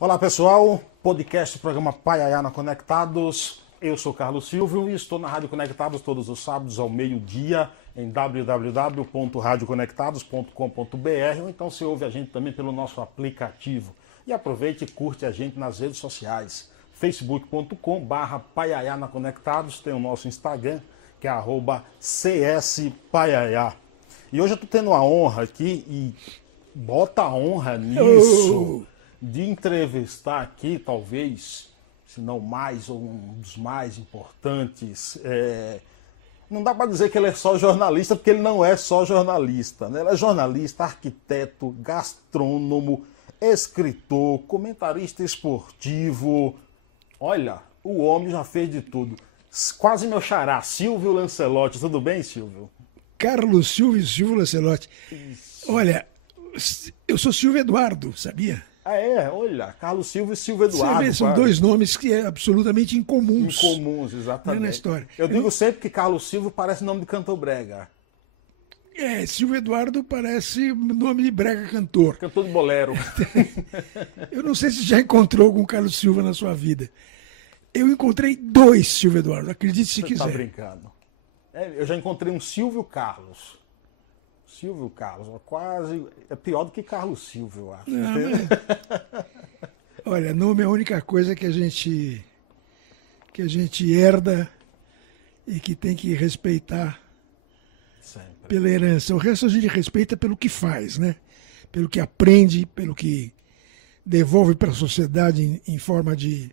Olá pessoal, podcast programa Paiaiana Conectados. Eu sou Carlos Silvio e estou na Rádio Conectados todos os sábados ao meio-dia em www.radioconectados.com.br ou então você ouve a gente também pelo nosso aplicativo. E aproveite e curte a gente nas redes sociais. facebook.com/Paiaiana Conectados, tem o nosso Instagram que é @CSPaiaiá. E hoje eu estou tendo a honra aqui, e bota a honra nisso, de entrevistar aqui, talvez, se não mais, ou um dos mais importantes. Não dá para dizer que ele é só jornalista, porque ele não é só jornalista, né? Ele é jornalista, arquiteto, gastrônomo, escritor, comentarista esportivo. Olha, o homem já fez de tudo. Quase meu xará, Silvio Lancelotti. Tudo bem, Silvio? Carlos Silvio e Silvio Lancelotti. Isso. Olha, eu sou Silvio Eduardo, sabia? Ah, é? Olha, Carlos Silvio e Silvio Eduardo. Você vê, são dois nomes que é absolutamente incomuns. Incomuns, exatamente. Na história. Eu digo sempre que Carlos Silvio parece nome de cantor brega. Silvio Eduardo parece nome de brega cantor. Cantor de bolero. Eu não sei se já encontrou algum Carlos Silva na sua vida. Eu encontrei dois Silvio Eduardo, acredite se quiser. Você tá brincando. Eu já encontrei um Silvio Carlos. Silvio Carlos, quase. É pior do que Carlos Silvio, eu acho. Não, mas... Olha, nome é a única coisa que a gente herda e que tem que respeitar Sempre. pela herança. O resto a gente respeita pelo que faz, né? Pelo que aprende, pelo que devolve para a sociedade em forma de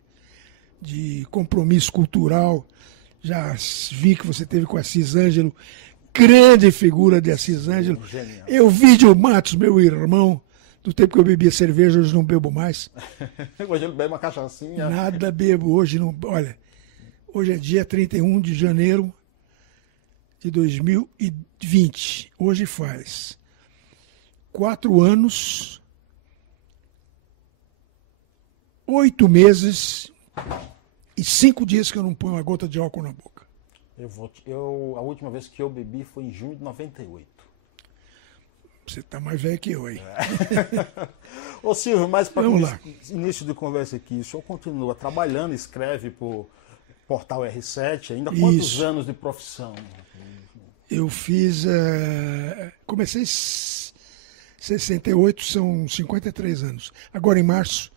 compromisso cultural. Já vi que você teve com Assis Ângelo, grande figura de Assis Ângelo. Genial. Eu Vídeo Matos, meu irmão, do tempo que eu bebia cerveja, hoje não bebo mais. Hoje ele bebe uma cachaçinha. Nada bebo, hoje não. Olha, hoje é dia 31 de janeiro de 2020. Hoje faz 4 anos, 8 meses e 5 dias que eu não ponho uma gota de álcool na boca. A última vez que eu bebi foi em junho de 98. Você está mais velho que eu aí. Ô Silvio, mas para Vamos lá. início de conversa aqui, o senhor continua trabalhando, escreve para o Portal R7, ainda quantos Isso. anos de profissão? Eu fiz. Comecei em 68, são 53 anos. Agora em março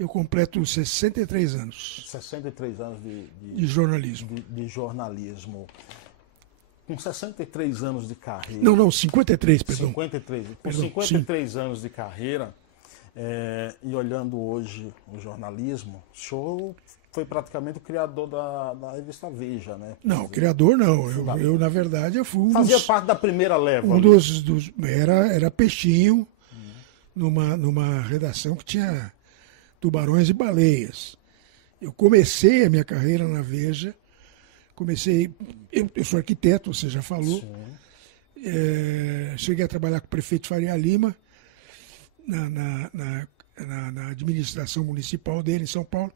eu completo 63 anos 63 anos de jornalismo. de jornalismo. Com 63 anos de carreira. Não, 53, perdão. 53. Com Perdão, 53 anos de carreira, e olhando hoje o jornalismo, o senhor foi praticamente o criador da revista Veja, né? Não, criador não. Eu na verdade, eu fui Fazia parte da primeira leva. Era peixinho numa redação que tinha tubarões e baleias. Eu comecei a minha carreira na Veja. Eu sou arquiteto, você já falou. Cheguei a trabalhar com o prefeito Faria Lima na administração municipal dele em São Paulo.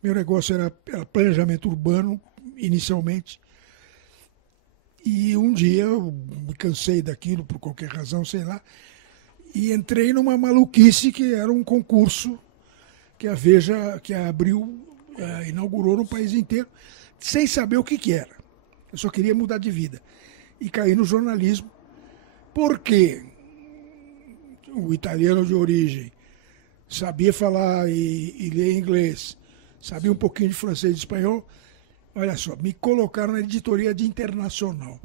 Meu negócio era planejamento urbano, inicialmente. E um dia eu me cansei daquilo, por qualquer razão, sei lá, e entrei numa maluquice que era um concurso que a Veja, que a Abril inaugurou no país inteiro, sem saber o que era. Eu só queria mudar de vida. E caí no jornalismo, porque o italiano de origem sabia falar e ler inglês, sabia um pouquinho de francês e de espanhol. Olha só, me colocaram na editoria de internacional.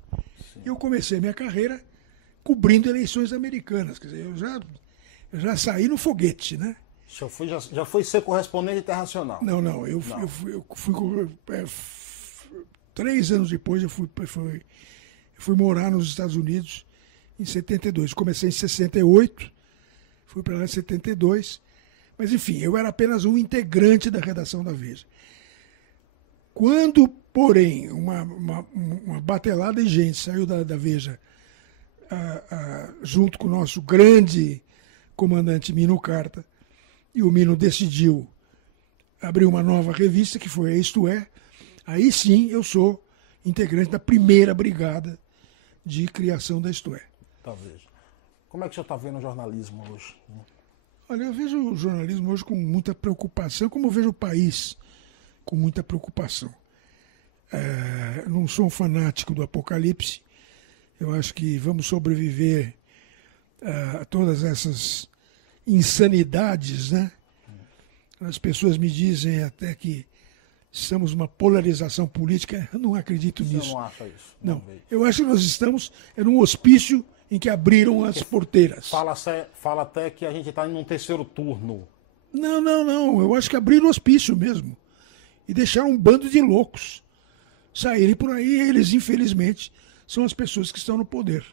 Eu comecei minha carreira cobrindo eleições americanas. Quer dizer, eu já saí no foguete, né? O senhor já foi ser correspondente internacional? Não. Eu fui 3 anos depois eu fui morar nos Estados Unidos em 72. Comecei em 68, fui para lá em 72. Mas, enfim, eu era apenas um integrante da redação da Veja. Quando, porém, uma batelada de gente saiu da Veja junto com o nosso grande comandante Mino Carta, e o Mino decidiu abrir uma nova revista, que foi a Isto É, aí sim eu sou integrante da primeira brigada de criação da Isto É. Talvez. Como é que o senhor está vendo o jornalismo hoje? Olha, eu vejo o jornalismo hoje com muita preocupação, como eu vejo o país com muita preocupação. Eu não sou um fanático do apocalipse. Eu acho que vamos sobreviver a todas essas insanidades, né? As pessoas me dizem até que estamos numa polarização política. Eu não acredito nisso. Você não acha isso? Não. Eu acho que nós estamos num hospício em que abriram as porteiras. Fala até que a gente está em um terceiro turno. Não. Eu acho que abriram o hospício mesmo. E deixaram um bando de loucos saírem por aí. Eles, infelizmente, são as pessoas que estão no poder.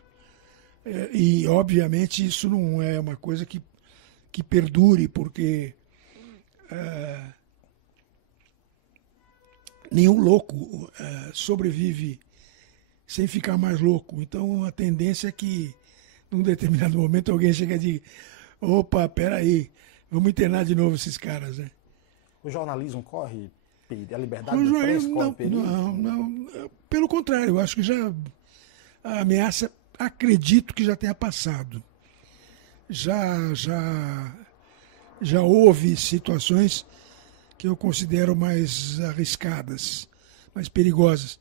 E, obviamente, isso não é uma coisa que perdure, porque nenhum louco sobrevive sem ficar mais louco. Então, a tendência é que, num determinado momento, alguém chega e diga: opa, peraí, vamos internar de novo esses caras, né? O jornalismo corre perigo? A liberdade O de jornalismo, imprensa corre perigo? não. Pelo contrário, eu acho que já a ameaça, acredito que já tenha passado. Já houve situações que eu considero mais arriscadas, mais perigosas.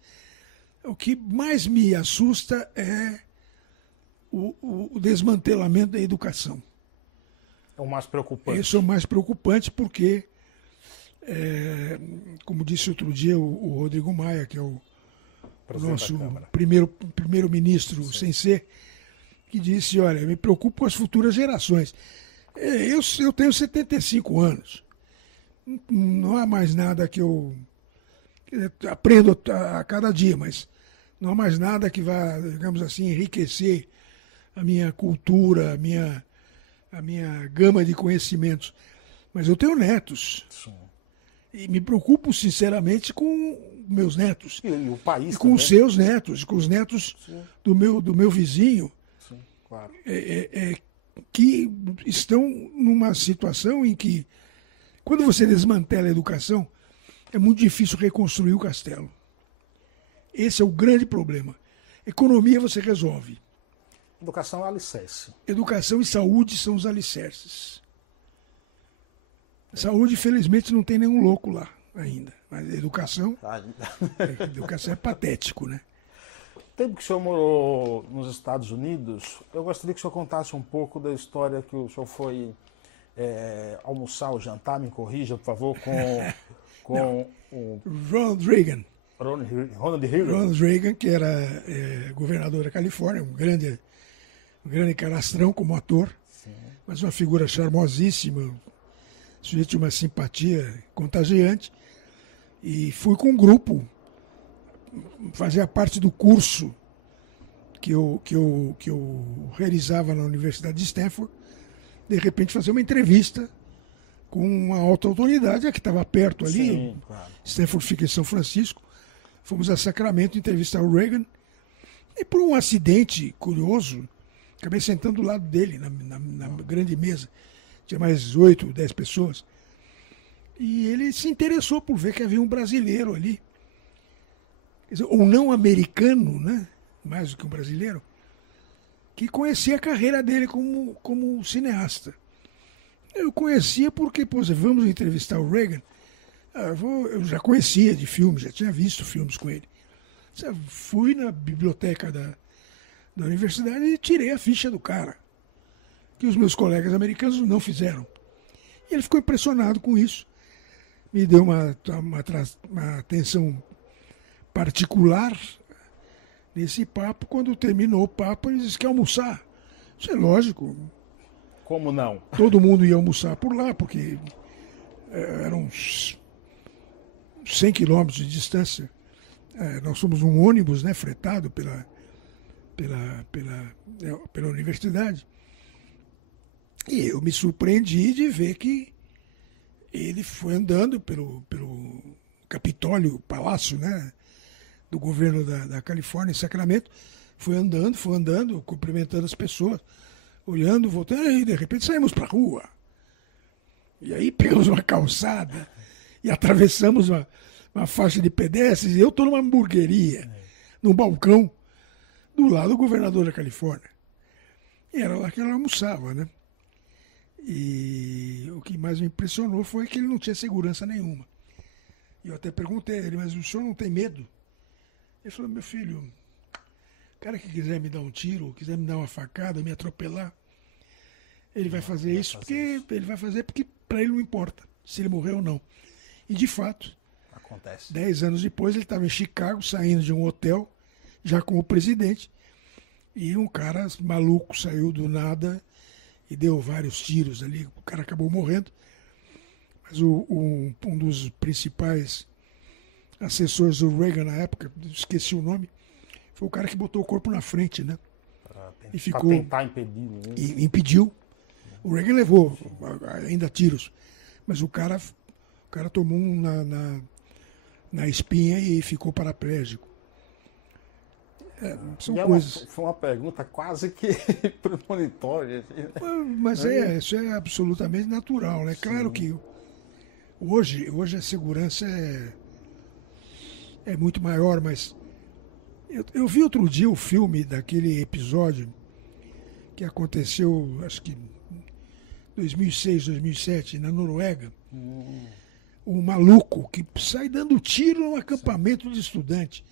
O que mais me assusta é o desmantelamento da educação. É o mais preocupante. Isso é o mais preocupante porque, como disse outro dia o Rodrigo Maia, que é o nosso primeiro-ministro sem ser, que disse: olha, eu me preocupo com as futuras gerações. Eu tenho 75 anos. Não há mais nada que eu aprendo a cada dia, mas não há mais nada que vá, digamos assim, enriquecer a minha cultura, a minha gama de conhecimentos. Mas eu tenho netos. Sim. E me preocupo, sinceramente, com meus netos. E o país e com também. Os seus netos, com os netos do meu vizinho. Sim, claro. Que estão numa situação em que, quando você desmantela a educação, é muito difícil reconstruir o castelo. Esse é o grande problema. Economia você resolve. Educação é alicerce. Educação e saúde são os alicerces. Saúde, felizmente, não tem nenhum louco lá ainda. Mas educação é patético, né? O tempo que o senhor morou nos Estados Unidos, eu gostaria que o senhor contasse um pouco da história que o senhor foi almoçar ou jantar, me corrija, por favor, com o Ronald Reagan. Ronald Reagan. Ronald Reagan, que era governador da Califórnia, um grande canastrão como ator, Sim. mas uma figura charmosíssima, sujeito de uma simpatia contagiante. E fui com um grupo, fazia parte do curso que eu realizava na Universidade de Stanford, de repente fazer uma entrevista com uma alta autoridade, que estava perto ali. Sim, claro. Stanford fica em São Francisco. Fomos a Sacramento entrevistar o Reagan. E por um acidente curioso, acabei sentando do lado dele, na grande mesa. Tinha mais 8, 10 pessoas. E ele se interessou por ver que havia um brasileiro ali. Quer dizer, um não americano, né? Mais do que um brasileiro, que conhecia a carreira dele como cineasta. Eu conhecia porque, pô, vamos entrevistar o Reagan. Eu já conhecia de filmes, já tinha visto filmes com ele. Fui na biblioteca da universidade e tirei a ficha do cara, que os meus colegas americanos não fizeram. E ele ficou impressionado com isso. Me deu uma atenção particular nesse papo. Quando terminou o papo, ele disse que ia almoçar. Isso é lógico. Como não? Todo mundo ia almoçar por lá, porque eram uns 100 quilômetros de distância. Nós somos um ônibus, né, fretado pela universidade. E eu me surpreendi de ver que ele foi andando pelo Capitólio, palácio, né, do governo da Califórnia, em Sacramento. Foi andando, cumprimentando as pessoas, olhando, voltando, e de repente saímos para a rua. E aí pegamos uma calçada e atravessamos uma faixa de pedestres, e eu estou numa hamburgueria, num balcão, do lado do governador da Califórnia. E era lá que ela almoçava, né? E o que mais me impressionou foi que ele não tinha segurança nenhuma. E eu até perguntei a ele, mas o senhor não tem medo? Ele falou, meu filho, o cara que quiser me dar um tiro, quiser me dar uma facada, me atropelar, ele vai fazer isso porque ele vai fazer porque para ele não importa se ele morreu ou não. E de fato, acontece. 10 anos depois ele estava em Chicago, saindo de um hotel, já com o presidente, e um cara maluco saiu do nada e deu vários tiros ali, o cara acabou morrendo. Mas um dos principais assessores do Reagan na época, esqueci o nome, foi o cara que botou o corpo na frente, né? E ficou, tentar impedir. Né? E impediu. O Reagan levou ainda tiros, mas o cara tomou um na espinha e ficou paraplégico. São coisas. Foi uma pergunta quase que premonitória. Mas isso é absolutamente natural, né? Sim. Claro que hoje a segurança é muito maior, mas eu vi outro dia o filme daquele episódio que aconteceu, acho que 2006, 2007, na Noruega. Um maluco que sai dando tiro num acampamento de estudante.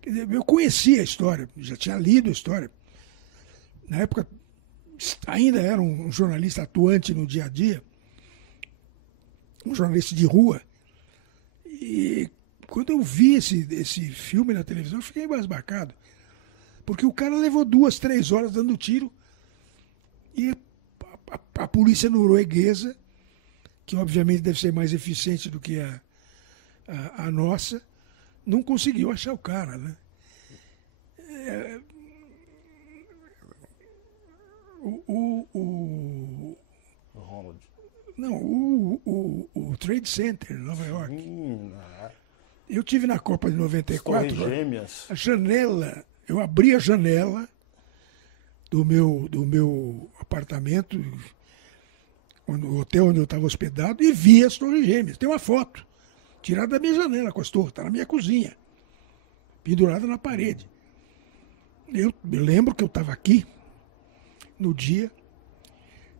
Quer dizer, eu conhecia a história, já tinha lido a história. Na época, ainda era um jornalista atuante no dia a dia, um jornalista de rua. E quando eu vi esse filme na televisão, eu fiquei embasbacado. Porque o cara levou 2, 3 horas dando tiro e a polícia norueguesa, que obviamente deve ser mais eficiente do que a nossa, não conseguiu achar o cara, né? O Trade Center, em Nova York. Eu tive na Copa de 94. Gêmeas. A janela, eu abri a janela do meu apartamento, o hotel onde eu estava hospedado, e vi as Torres Gêmeas. Tem uma foto tirada da minha janela com as torres, está na minha cozinha, pendurada na parede. Eu me lembro que eu estava aqui no dia,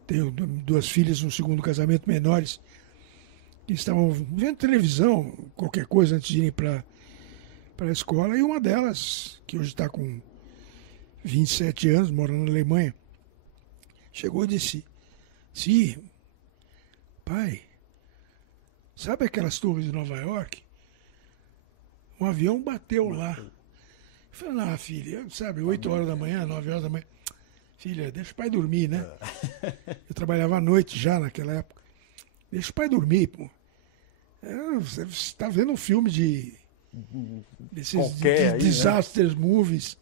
tenho 2 filhas no segundo casamento menores, que estavam vendo televisão, qualquer coisa, antes de irem para a escola, e uma delas, que hoje está com 27 anos, morando na Alemanha, chegou e disse, sim, pai, sabe aquelas torres de Nova York? Um avião bateu lá. Eu falei, não, filha, sabe, 8 horas da manhã, 9 horas da manhã. Filha, deixa o pai dormir, né? Eu trabalhava à noite já naquela época. Deixa o pai dormir, pô. Você está vendo um filme desses disasters, né? Movies.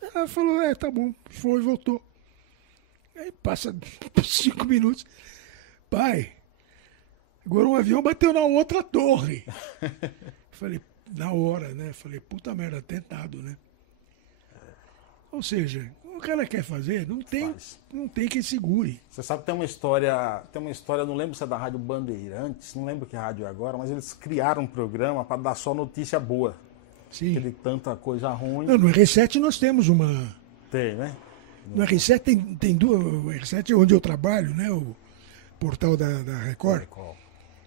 Ela falou, tá bom, foi e voltou. Aí passa 5 minutos. Pai, agora um avião bateu na outra torre. Falei, na hora, né? Falei, puta merda, atentado, né? Ou seja, o cara quer fazer, não tem quem segure. Você sabe que tem uma história, não lembro se é da Rádio Bandeirantes, não lembro que rádio é agora, mas eles criaram um programa para dar só notícia boa. Sim. Aquele tanta coisa ruim. Não, no R7 nós temos uma... Tem, né? No R7 tem duas... O R7 é onde eu trabalho, né? O portal da Record.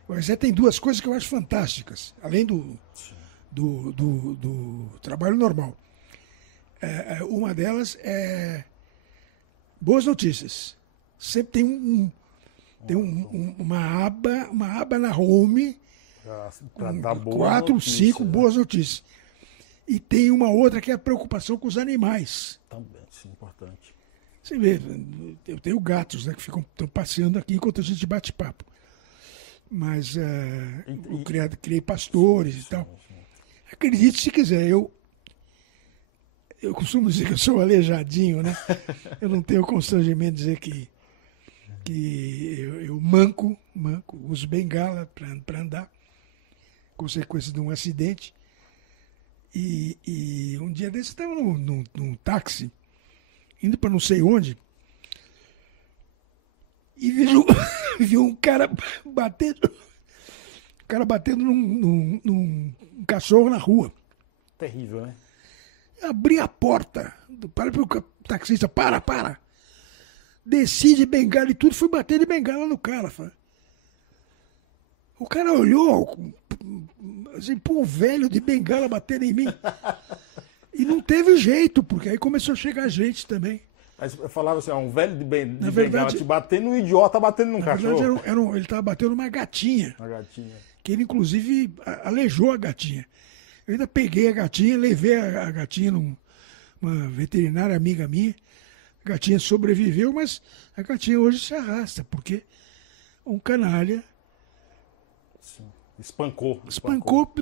O R7 tem 2 coisas que eu acho fantásticas, além do trabalho normal. Uma delas é boas notícias. Sempre tem uma aba na home para dar 4, 5 boas notícias. E tem uma outra que é a preocupação com os animais. Também, sim, importante. Você vê, eu tenho gatos, né, que estão passeando aqui enquanto a gente bate papo. Mas eu criei pastores e tal. Sim. Acredite se quiser, eu costumo dizer que eu sou aleijadinho, né? Eu não tenho constrangimento de dizer que eu manco, uso bengala para andar, consequência de um acidente. E um dia desse eu estava num táxi, indo para não sei onde, e vi um cara batendo num cachorro na rua. Terrível, né? Abri a porta, para o taxista, para. Desci de bengala e tudo, fui bater de bengala no cara. O cara olhou, assim, pô, um velho de bengala batendo em mim. E não teve jeito, porque aí começou a chegar gente também. Mas eu falava assim, um velho de bengala verdade, te batendo, um idiota batendo num cachorro. Verdade, ele estava batendo uma gatinha. Uma gatinha. Que ele, inclusive, aleijou a gatinha. Eu ainda peguei a gatinha, levei a gatinha numa veterinária amiga minha. A gatinha sobreviveu, mas a gatinha hoje se arrasta, porque um canalha Sim. Espancou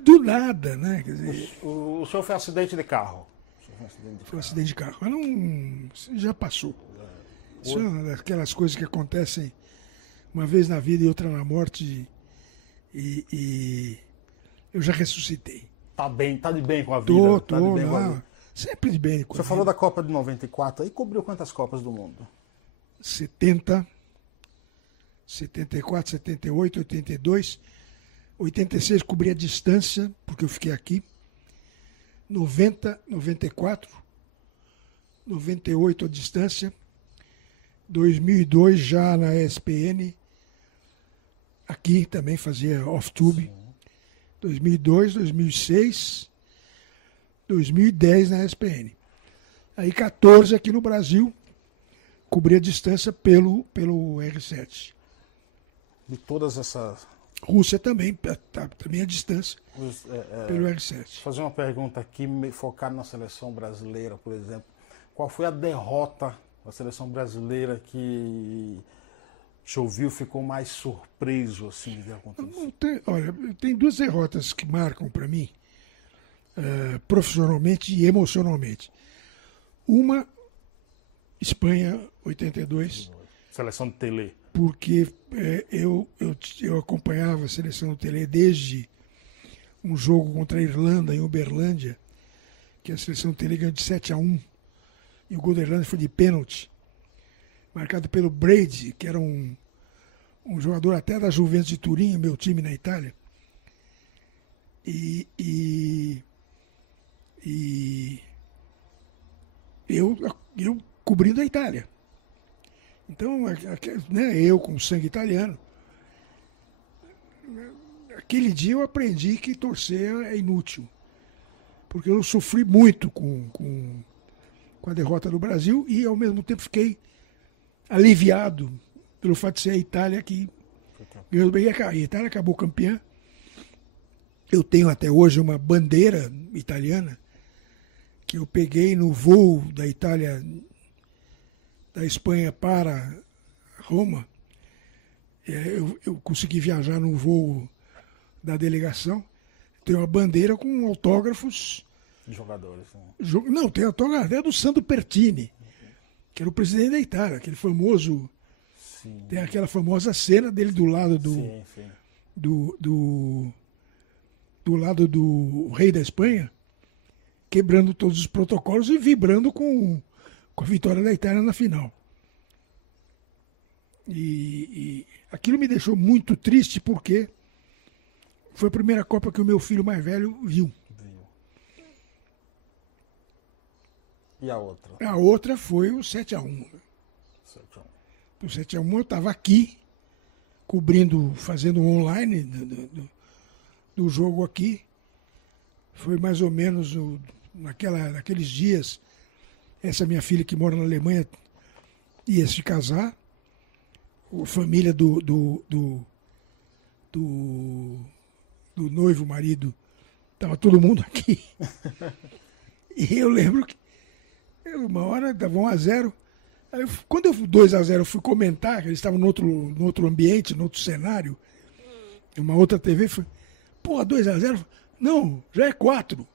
do nada, né? Quer dizer, o senhor foi acidente de carro? Foi um acidente de carro. Mas não, já passou. Isso é uma daquelas coisas que acontecem uma vez na vida e outra na morte. E eu já ressuscitei. Tá de bem com a vida? Tô, não. Sempre de bem com a vida. Você falou da Copa de 94, aí cobriu quantas Copas do Mundo? 70, 74, 78, 82, 86 cobri a distância, porque eu fiquei aqui. 90, 94, 98 a distância. 2002 já na ESPN. Aqui também fazia off-tube. 2002, 2006, 2010 na ESPN. Aí 14 aqui no Brasil, cobri a distância pelo R7. De todas essas... Rússia também, também a distância pelo R7. Vou fazer uma pergunta aqui, focada na seleção brasileira, por exemplo. Qual foi a derrota da seleção brasileira que ouviu, ficou mais surpreso assim de acontecer? Olha, tem duas derrotas que marcam para mim, profissionalmente e emocionalmente. Uma, Espanha 82. Seleção de Tele. Porque eu acompanhava a seleção do Tele desde um jogo contra a Irlanda, em Uberlândia, que a seleção do Tele ganhou de 7-1. E o gol da Irlanda foi de pênalti, marcado pelo Brady, que era um jogador até da Juventus de Turim, meu time na Itália. E eu cobrindo a Itália. Então, né, eu com sangue italiano, aquele dia eu aprendi que torcer é inútil. Porque eu sofri muito com a derrota do Brasil e, ao mesmo tempo, fiquei aliviado pelo fato de ser a Itália que ganhou bem. A Itália acabou campeã. Eu tenho até hoje uma bandeira italiana que eu peguei no voo da Itália, da Espanha para Roma. Eu consegui viajar no voo da delegação. Tem uma bandeira com autógrafos. Jogadores. Né? Não, tem autógrafo até do Sandro Pertini, que era o presidente da Itália, aquele famoso. Sim. Tem aquela famosa cena dele do lado do lado do rei da Espanha, quebrando todos os protocolos e vibrando com a vitória da Itália na final. E aquilo me deixou muito triste porque foi a primeira Copa que o meu filho mais velho viu. E a outra? A outra foi o 7-1. O 7-1 eu estava aqui, cobrindo, fazendo um online do jogo aqui. Foi mais ou menos naqueles dias. Essa minha filha que mora na Alemanha ia se casar. A família do noivo, marido, estava todo mundo aqui. E eu lembro que uma hora dava 1-0. Aí, quando eu 2-0 eu fui comentar, que eles estavam no outro ambiente, no outro cenário, uma outra TV, foi, pô, 2-0? Não, já é 4.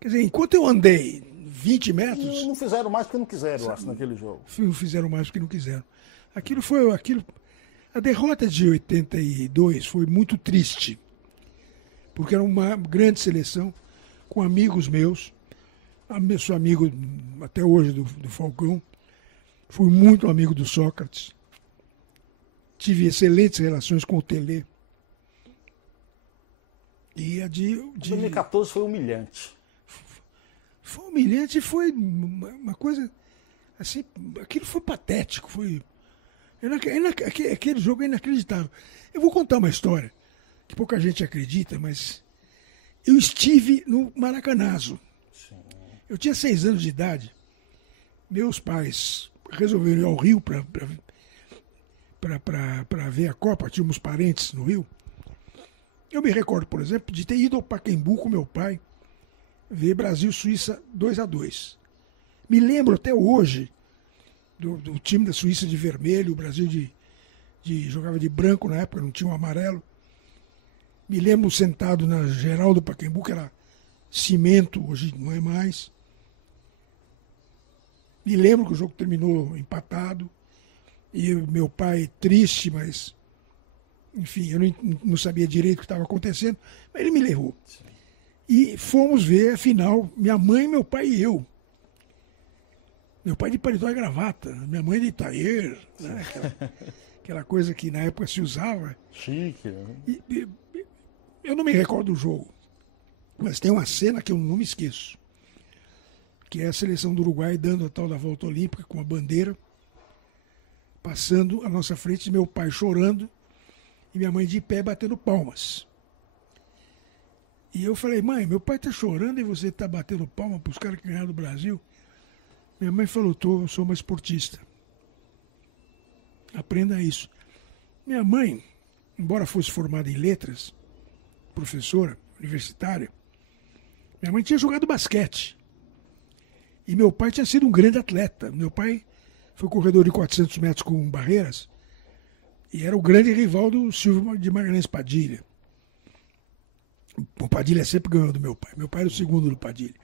Quer dizer, enquanto eu andei 20 metros... Não fizeram mais porque não quiseram, eu acho, naquele jogo. Não fizeram mais porque não quiseram. A derrota de 82 foi muito triste, porque era uma grande seleção, com amigos meus. Sou amigo até hoje do Falcão. Fui muito amigo do Sócrates. Tive excelentes relações com o Tele. E a de 2014 foi humilhante. Foi humilhante, foi uma coisa Assim, aquilo foi patético, aquele jogo é inacreditável. Eu vou contar uma história que pouca gente acredita, mas eu estive no Maracanazo. Eu tinha 6 anos de idade. Meus pais resolveram ir ao Rio para ver a Copa, tínhamos parentes no Rio. Eu me recordo, por exemplo, de ter ido ao Pacaembu com meu pai ver Brasil-Suíça 2-2. Me lembro até hoje do time da Suíça de vermelho, o Brasil jogava de branco na época, não tinha um amarelo. Me lembro sentado na geral do Pacaembu, que era cimento, hoje não é mais. Me lembro que o jogo terminou empatado. E meu pai triste, mas... Enfim, eu não sabia direito o que estava acontecendo, mas ele me levou. Sim. E fomos ver a final, minha mãe, meu pai e eu. Meu pai de paletó e gravata, minha mãe de tailleur, né? Aquela coisa que na época se usava. Chique, né? Eu não me recordo do jogo, mas tem uma cena que eu não me esqueço, que é a seleção do Uruguai dando a tal da volta olímpica com a bandeira, passando à nossa frente, meu pai chorando e minha mãe de pé batendo palmas. E eu falei, mãe, meu pai está chorando e você está batendo palma para os caras que ganharam do Brasil? Minha mãe falou, eu sou uma esportista. Aprenda isso. Minha mãe, embora fosse formada em letras, professora universitária, minha mãe tinha jogado basquete. E meu pai tinha sido um grande atleta. Meu pai foi corredor de 400 metros com barreiras e era o grande rival do Silvio de Magalhães Padilha. O Padilha sempre ganhou do meu pai. Meu pai era o segundo do Padilha.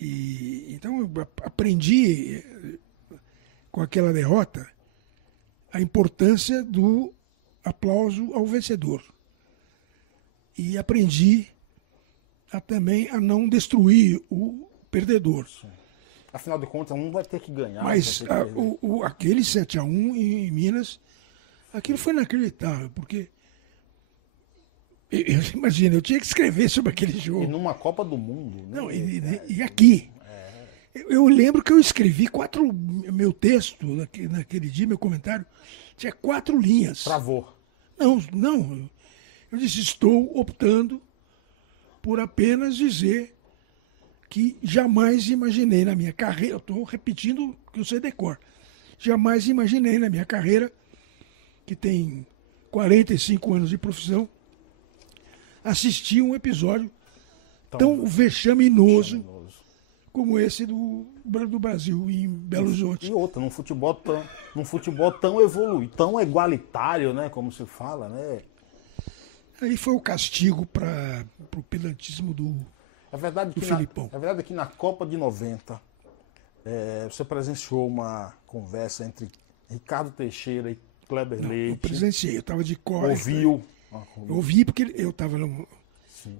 E então eu aprendi com aquela derrota a importância do aplauso ao vencedor. E aprendi também a não destruir o perdedor. Sim. Afinal de contas, um vai ter que ganhar. Mas aquele 7-1 em Minas, aquilo foi inacreditável, porque imagina, eu tinha que escrever sobre aquele jogo. E numa Copa do Mundo. Né? Não, e aqui. Eu lembro que eu escrevi meu texto naquele dia, meu comentário, tinha 4 linhas. Travou. Não. Eu disse, estou optando por apenas dizer que jamais imaginei na minha carreira, eu estou repetindo o que eu sei decor, jamais imaginei na minha carreira, que tem 45 anos de profissão, assistir um episódio tão vexaminoso como esse do Brasil em Belo Horizonte. E outra, num futebol tão evoluído, tão igualitário, né, como se fala, né? Aí foi o castigo para o pedantismo do Filipão. É verdade que na Copa de 90 você presenciou uma conversa entre Ricardo Teixeira e Kleber Leite. Eu presenciei, eu estava de cor. Ouviu? Eu ouvi porque eu estava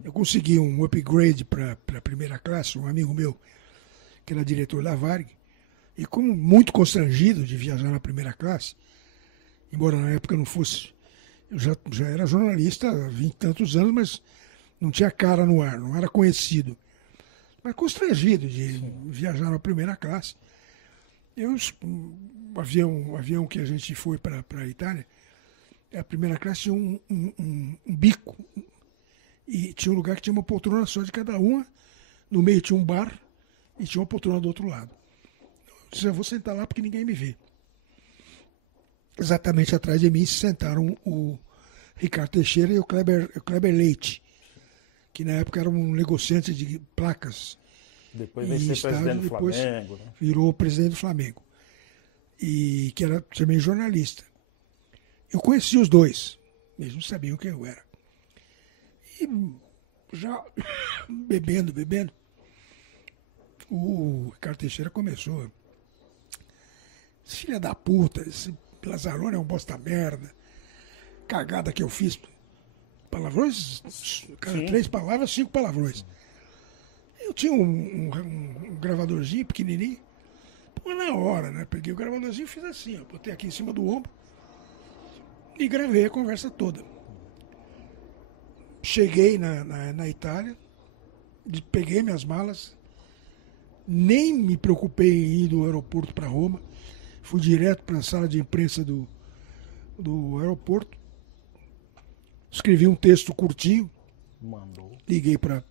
eu consegui um upgrade para a primeira classe, um amigo meu, que era diretor da Varg, e como muito constrangido de viajar na primeira classe, embora na época eu não fosse, eu já era jornalista há 20 e tantos anos, mas não tinha cara no ar, não era conhecido. Mas constrangido de viajar na primeira classe. O avião que a gente foi para a Itália, a primeira classe tinha um bico, e tinha um lugar que tinha uma poltrona só de cada uma, no meio tinha um bar e tinha uma poltrona do outro lado. Eu disse, eu vou sentar lá porque ninguém me vê. Exatamente atrás de mim se sentaram o Ricardo Teixeira e o Kleber Leite, que na época era um negociante de placas. Depois veio ser presidente do Flamengo. Né? Virou presidente do Flamengo. E que era também jornalista. Eu conheci os dois, eles não sabiam quem eu era. E já bebendo, o Ricardo Teixeira começou. Esse filho da puta, esse Lazzaroni é um bosta merda. Cagada que eu fiz. Palavrões, cara, 3 palavras, 5 palavrões. Eu tinha um gravadorzinho pequenininho. Pô, na hora, né? Peguei o gravadorzinho e fiz assim, ó. Botei aqui em cima do ombro e gravei a conversa toda. Cheguei na Itália, peguei minhas malas, Nem me preocupei em ir do aeroporto para Roma. Fui direto para a sala de imprensa do aeroporto. Escrevi um texto curtinho. Mandou. Liguei para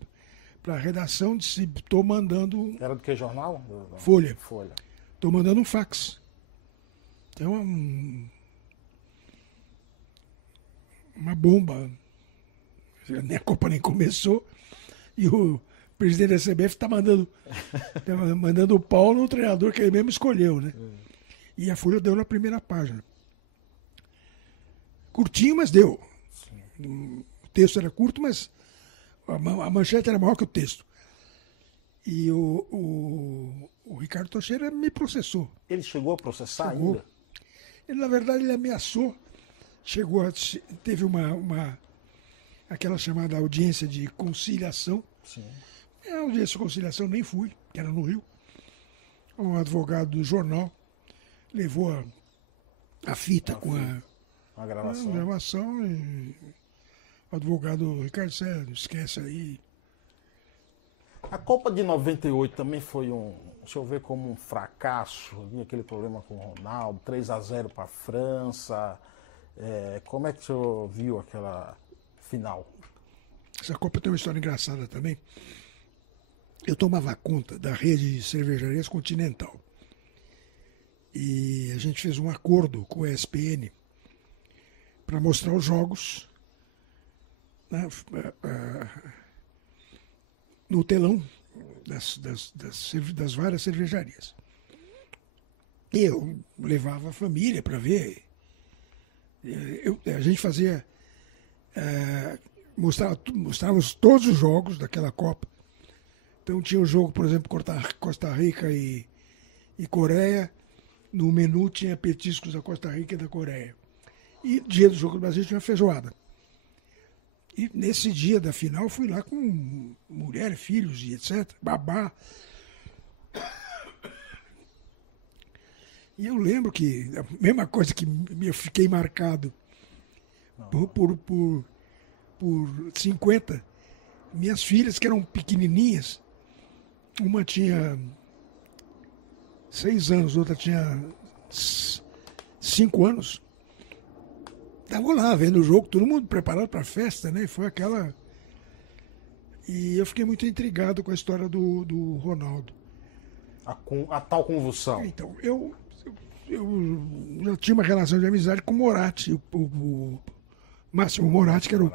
a redação, disse, estou mandando... Era do que jornal? Folha. Folha. Estou mandando um fax. Então, uma bomba. A Copa nem começou. E o presidente da CBF está mandando o pau no treinador que ele mesmo escolheu, né? E a Folha deu na primeira página. Curtinho, mas deu. O texto era curto, mas a manchete era maior que o texto. E o Ricardo Teixeira me processou. Ele chegou a processar Chegou. ainda? Ele, na verdade, ele ameaçou. Teve aquela chamada audiência de conciliação. Sim. A audiência de conciliação nem fui, que era no Rio. Um advogado do jornal levou a fita com a gravação. A gravação e o advogado Ricardo Sérgio, esquece aí. A Copa de 98 também foi o senhor vê como um fracasso, havia aquele problema com o Ronaldo, 3-0 para a França. Como é que o senhor viu aquela final? Essa Copa tem uma história engraçada também. Eu tomava conta da rede de cervejarias Continental. E a gente fez um acordo com a ESPN para mostrar os jogos, né, no telão das várias cervejarias. E eu levava a família para ver. A gente fazia... mostrávamos todos os jogos daquela Copa. Então tinha o jogo, por exemplo, Costa Rica e Coreia. No menu tinha petiscos da Costa Rica e da Coreia. E dia do jogo do Brasil tinha feijoada. E nesse dia da final fui lá com mulher, filhos e etc. Babá. E eu lembro que a mesma coisa que eu fiquei marcado por 50, minhas filhas que eram pequenininhas, uma tinha 6 anos, outra tinha 5 anos. Estavam lá vendo o jogo, todo mundo preparado para a festa, né? Foi aquela... E eu fiquei muito intrigado com a história do Ronaldo. A tal convulsão. Então, eu já tinha uma relação de amizade com o Moratti, o Máximo Moratti, que era o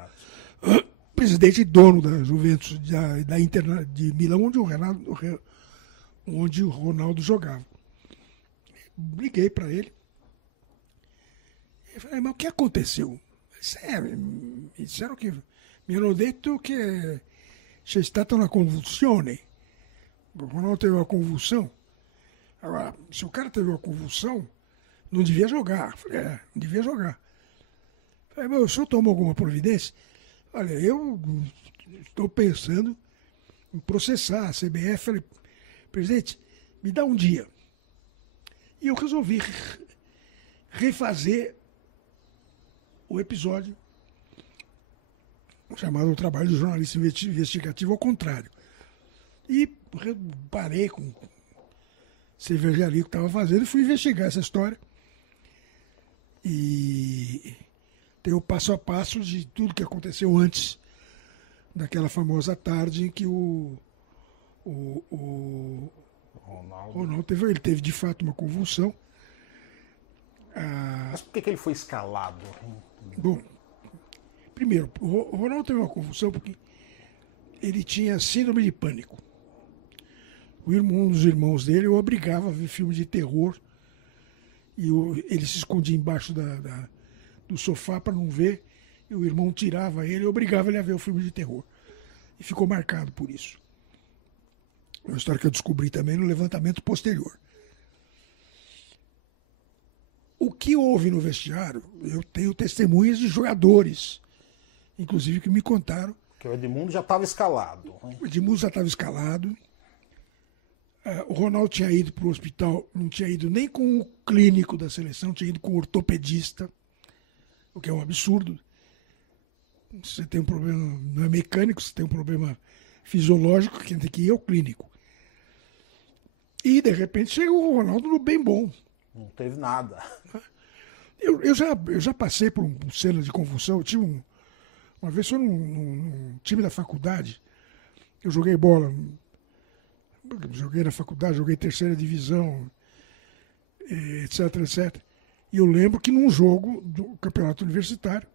presidente e dono da Juventus da Inter de Milão, onde o Ronaldo jogava. Liguei para ele. Eu falei, mas o que aconteceu? Me disseram que mi hanno detto che c'è stata una convulsione. O Ronaldo teve uma convulsão. Agora, se o cara teve uma convulsão, não devia jogar. Eu falei, não devia jogar. Eu falei, mas o senhor tomou alguma providência? Olha, eu estou pensando em processar a CBF. Falei, presidente, me dá um dia. E eu resolvi refazer o episódio chamado O Trabalho do Jornalista Investigativo ao Contrário. E parei com a cervejaria que estava fazendo e fui investigar essa história. E tem o passo a passo de tudo que aconteceu antes daquela famosa tarde em que o Ronaldo teve de fato uma convulsão. Mas por que ele foi escalado? Bom, primeiro, o Ronaldo teve uma convulsão porque ele tinha síndrome de pânico. Um dos irmãos dele o obrigava a ver filme de terror e ele se escondia embaixo do sofá para não ver, e o irmão tirava ele e obrigava ele a ver o filme de terror. E ficou marcado por isso. É uma história que eu descobri também no levantamento posterior. O que houve no vestiário, eu tenho testemunhas de jogadores, inclusive que me contaram. Que o Edmundo já estava escalado. O Edmundo já estava escalado. O Ronaldo tinha ido para o hospital, não tinha ido nem com o clínico da seleção, tinha ido com o ortopedista, o que é um absurdo. Você tem um problema, não é mecânico, você tem um problema fisiológico, quem tem que ir é o clínico. E, de repente, chegou o Ronaldo no bem bom. Não teve nada. Eu já passei por um cena de convulsão. Eu tive uma vez foi num time da faculdade. Eu joguei bola. Joguei na faculdade, joguei terceira divisão, etc, etc. E eu lembro que num jogo do campeonato universitário,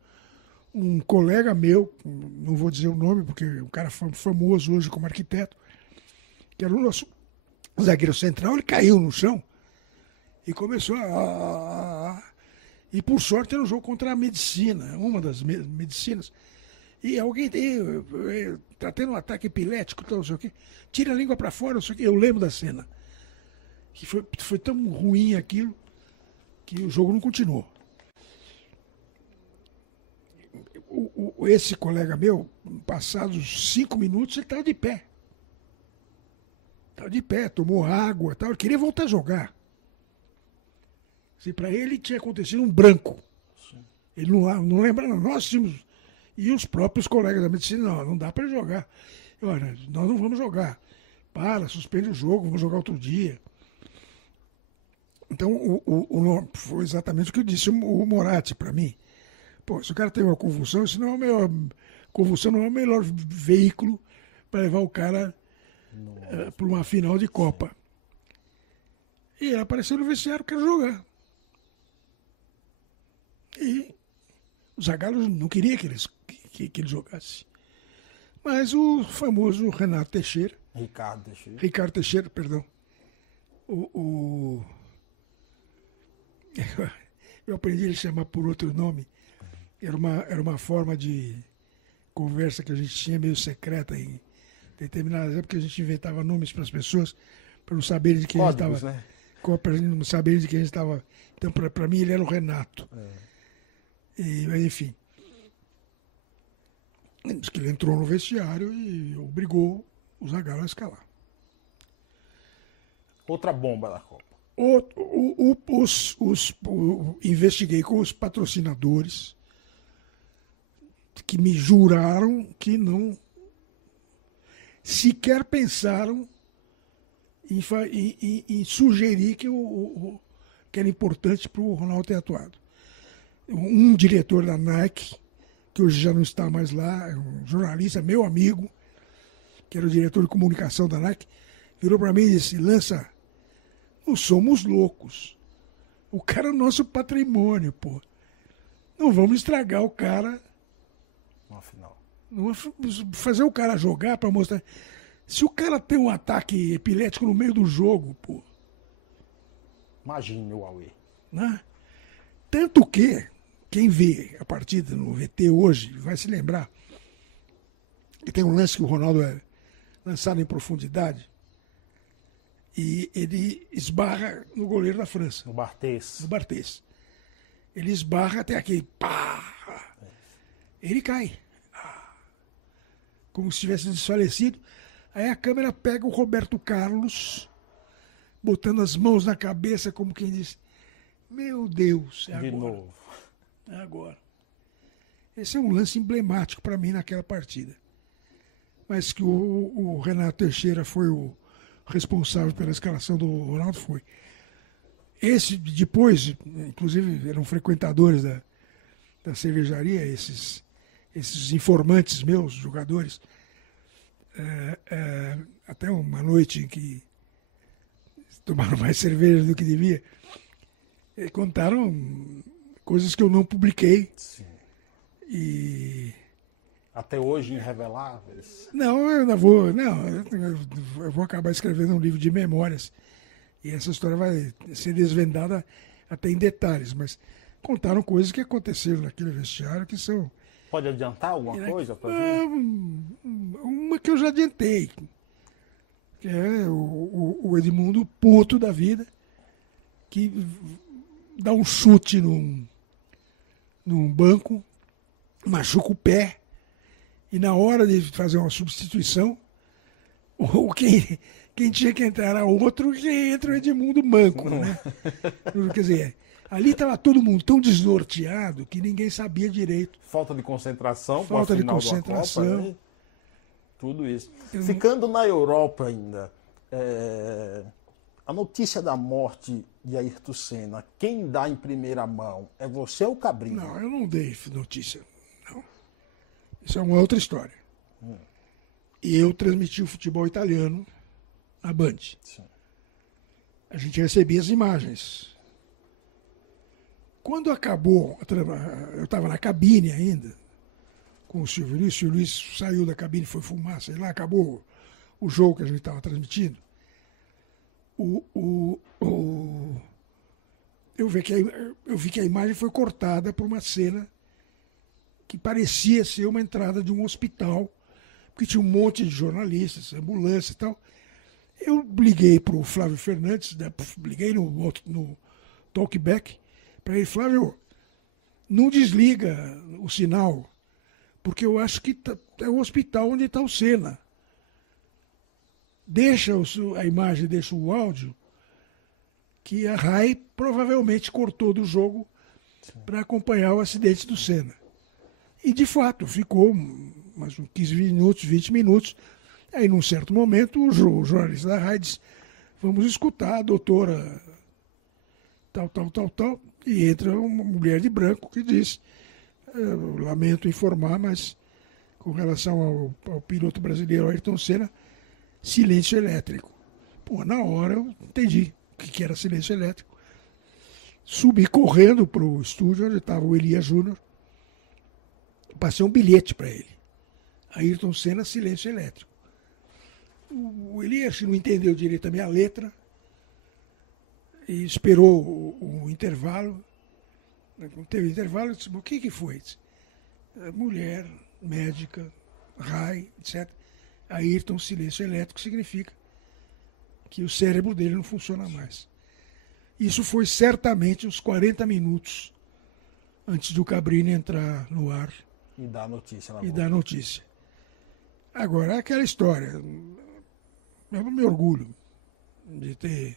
um colega meu, não vou dizer o nome, porque o cara é famoso hoje como arquiteto, que era o nosso zagueiro central, ele caiu no chão e começou E por sorte era um jogo contra a medicina, uma das medicinas. E alguém tá tendo um ataque epilético, não sei o quê. Tira a língua para fora, não sei o quê. Eu lembro da cena. Que foi tão ruim aquilo que o jogo não continuou. Esse colega meu, passados 5 minutos, ele estava de pé. Estava de pé, tomou água, tal. Ele queria voltar a jogar. Assim, para ele tinha acontecido um branco. Sim. Ele não lembra, não. Nós tínhamos. E os próprios colegas da medicina, não dá para jogar. Olha, nós não vamos jogar. Suspende o jogo, vamos jogar outro dia. Então, foi exatamente o que disse o Moratti para mim. Pô, se o cara tem uma convulsão, convulsão não é o melhor veículo para levar o cara para uma final de Copa. E ele apareceu no vestiário, quero jogar. E o Zagallo não queria que ele jogasse. Mas o famoso Renato Teixeira. Ricardo Teixeira, perdão. Eu aprendi a ele chamar por outro nome. Era uma forma de conversa que a gente tinha meio secreta em determinadas épocas, que a gente inventava nomes para as pessoas para não saberem de quem a gente estava. Né? Para não saberem de quem a gente estava. Então, para mim, ele era o Renato. Mas, enfim. Diz que ele entrou no vestiário e obrigou o Zagallo a escalar. Outra bomba da Copa. Investiguei com os patrocinadores que me juraram que não sequer pensaram em sugerir que era importante para o Ronaldo ter atuado. Um diretor da Nike, que hoje já não está mais lá, um jornalista, meu amigo, que era o diretor de comunicação da Nike, virou para mim e disse: Lança, não somos loucos. O cara é o nosso patrimônio, pô. Não vamos estragar o cara. No final. Não vamos fazer o cara jogar para mostrar. Se o cara tem um ataque epilético no meio do jogo, pô. Imagine o Huawei. Né? Tanto que quem vê a partida no VT hoje vai se lembrar que tem um lance que o Ronaldo é lançado em profundidade e ele esbarra no goleiro da França. No Barthez. Ele esbarra até aquele pá. Ele cai. Como se tivesse desfalecido. Aí a câmera pega o Roberto Carlos, botando as mãos na cabeça, como quem diz: meu Deus, é agora. De novo. É agora. Esse é um lance emblemático para mim naquela partida. Mas que o Renato Teixeira foi o responsável pela escalação do Ronaldo, foi. Esse, depois, inclusive, eram frequentadores da cervejaria, esses informantes meus, jogadores. Até uma noite em que tomaram mais cerveja do que devia, contaram coisas que eu não publiquei. Sim. E até hoje irreveláveis? Não, eu vou acabar escrevendo um livro de memórias e essa história vai ser desvendada até em detalhes, mas contaram coisas que aconteceram naquele vestiário que são... Pode adiantar alguma coisa para gente? Uma que eu já adiantei, que é o Edmundo puto da vida, que dá um chute num banco, machuca o pé, e na hora de fazer uma substituição, quem tinha que entrar era outro, que entra o Edmundo manco, né? Quer dizer, ali estava todo mundo tão desnorteado que ninguém sabia direito. Falta de concentração. Falta de concentração. Da Copa, né? Tudo isso. Ficando na Europa ainda, A notícia da morte de Ayrton Senna, quem dá em primeira mão é você ou o Cabrini? Não, eu não dei notícia. Não. Isso é uma outra história. E eu transmiti o futebol italiano na Band. Sim. A gente recebia as imagens. Quando acabou, eu estava na cabine ainda, com o Silvio Luiz. O Silvio Luiz saiu da cabine, foi fumar, sei lá, acabou o jogo que a gente estava transmitindo. Eu vi que a imagem foi cortada por uma cena que parecia ser uma entrada de um hospital, porque tinha um monte de jornalistas, ambulância e tal. Eu liguei para o Flávio Fernandes, né, liguei no talkback, para ele: Flávio, não desliga o sinal, porque eu acho que é o hospital onde está o Senna. Deixa a imagem, deixa o áudio, que a RAI provavelmente cortou do jogo para acompanhar o acidente do Senna. E, de fato, ficou mais uns 15 minutos, 20 minutos. Aí, num certo momento, o jornalista da RAI disse: vamos escutar a doutora tal. E entra uma mulher de branco que diz: lamento informar, mas com relação ao piloto brasileiro Ayrton Senna, silêncio elétrico. Pô, na hora eu entendi o que era silêncio elétrico. Subi correndo para o estúdio onde estava o Elias Júnior. Passei um bilhete para ele. Ayrton Senna, silêncio elétrico. O Elias não entendeu direito a minha letra e esperou o intervalo. Quando teve intervalo, eu disse: o que foi? Disse: mulher, médica, RAI, etc. Ayrton, silêncio elétrico, significa que o cérebro dele não funciona mais. Isso foi certamente uns 40 minutos antes do Cabrini entrar no ar E dar a notícia. e dar notícia. Agora, é aquela história. Eu não me orgulho de ter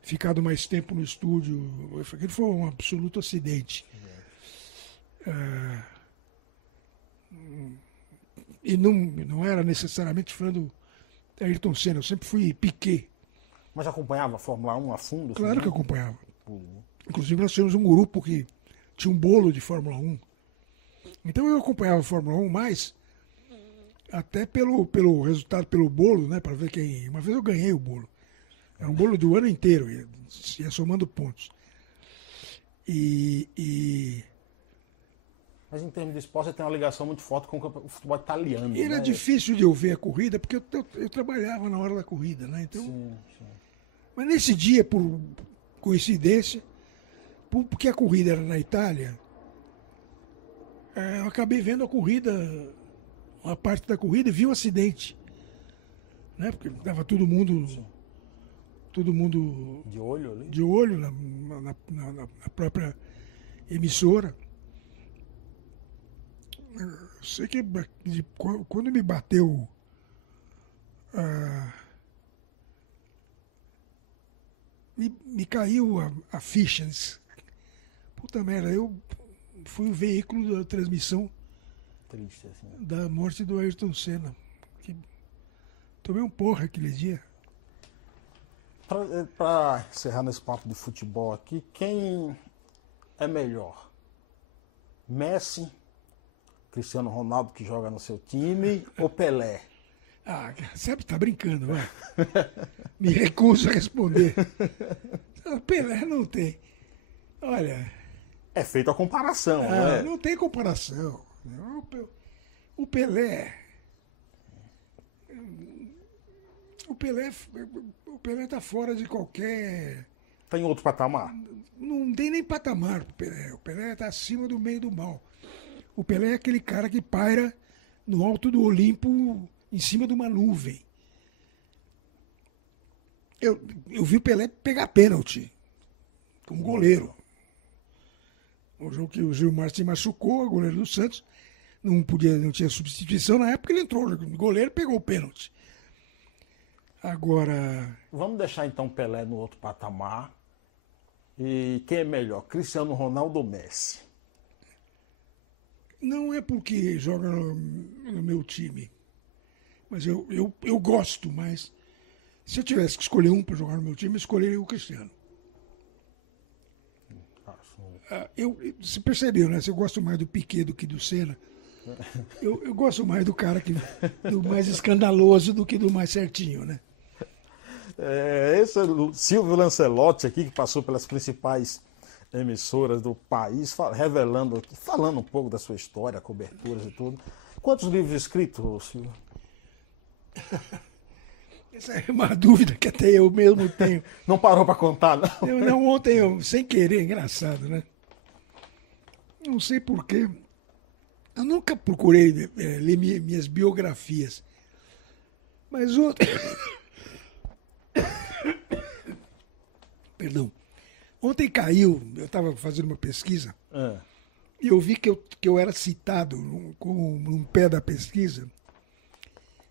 ficado mais tempo no estúdio. Aquilo foi um absoluto acidente. E não era necessariamente fã do Ayrton Senna. Eu sempre fui Piquet. Mas acompanhava a Fórmula 1 a fundo? Claro que acompanhava. Né? Inclusive, nós tínhamos um grupo que tinha um bolo de Fórmula 1. Então, eu acompanhava a Fórmula 1 mais até pelo resultado, pelo bolo, né? Para ver quem... Uma vez eu ganhei o bolo. Era um bolo do ano inteiro, ia somando pontos. Mas em termos de esporte, você tem uma ligação muito forte com o futebol italiano. E era difícil de eu ver a corrida, porque eu trabalhava na hora da corrida, né? Então, sim. mas nesse dia, por coincidência, porque a corrida era na Itália, eu acabei vendo a corrida, uma parte da corrida, e vi o acidente. Né? Porque estava todo mundo De olho ali? de olho na própria emissora. Eu sei que quando me bateu me caiu a ficha. Puta merda, eu fui o veículo da transmissão Triste, assim. da morte do Ayrton Senna. Tomei um porra aquele dia. Para encerrar nesse papo de futebol aqui, quem é melhor? Messi, Cristiano Ronaldo, que joga no seu time, ou Pelé? Ah, você tá brincando, vai. Me recuso a responder. Pelé não tem. Olha. É feita a comparação, né? Não tem comparação. O Pelé. O Pelé está fora de qualquer. Tem outro patamar? Não tem nem patamar pro Pelé. O Pelé está acima do meio do mal. O Pelé é aquele cara que paira no alto do Olimpo, em cima de uma nuvem. Eu vi o Pelé pegar pênalti como goleiro. O jogo que o Gilmar se machucou, o goleiro do Santos, não tinha substituição na época, ele entrou, o goleiro pegou o pênalti. Agora... Vamos deixar então Pelé no outro patamar. E quem é melhor, Cristiano Ronaldo ou Messi? Não é porque joga no meu time, mas eu gosto mais Se eu tivesse que escolher um para jogar no meu time, eu escolheria o Cristiano. Você percebeu, né? Se eu gosto mais do Piquet do que do Senna, eu gosto mais do cara do mais escandaloso do que do mais certinho, né? Esse é o Silvio Lancelotti aqui, que passou pelas principais emissoras do país, revelando aqui, falando um pouco da sua história, coberturas e tudo. Quantos livros escritos, Silvio? Essa é uma dúvida que até eu mesmo tenho. Não parou para contar, não? Ontem, sem querer, engraçado, né? Não sei porquê. Eu nunca procurei ler minhas biografias. Mas ontem. Perdão. Ontem caiu, eu estava fazendo uma pesquisa, e eu vi que eu era citado num pé da pesquisa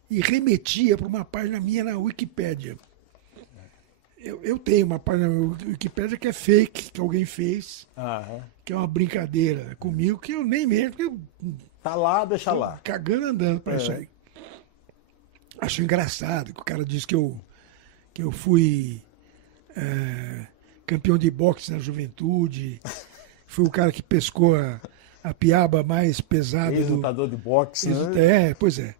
e remetia para uma página minha na Wikipédia. Eu tenho uma página na Wikipédia que é fake, que alguém fez, que é uma brincadeira comigo, que eu nem mesmo. Tá lá, deixa lá. Cagando andando para isso aí. Acho engraçado que o cara diz que eu fui campeão de boxe na juventude, fui o cara que pescou a piaba mais pesada. Ex-lutador de boxe, né? Pois é.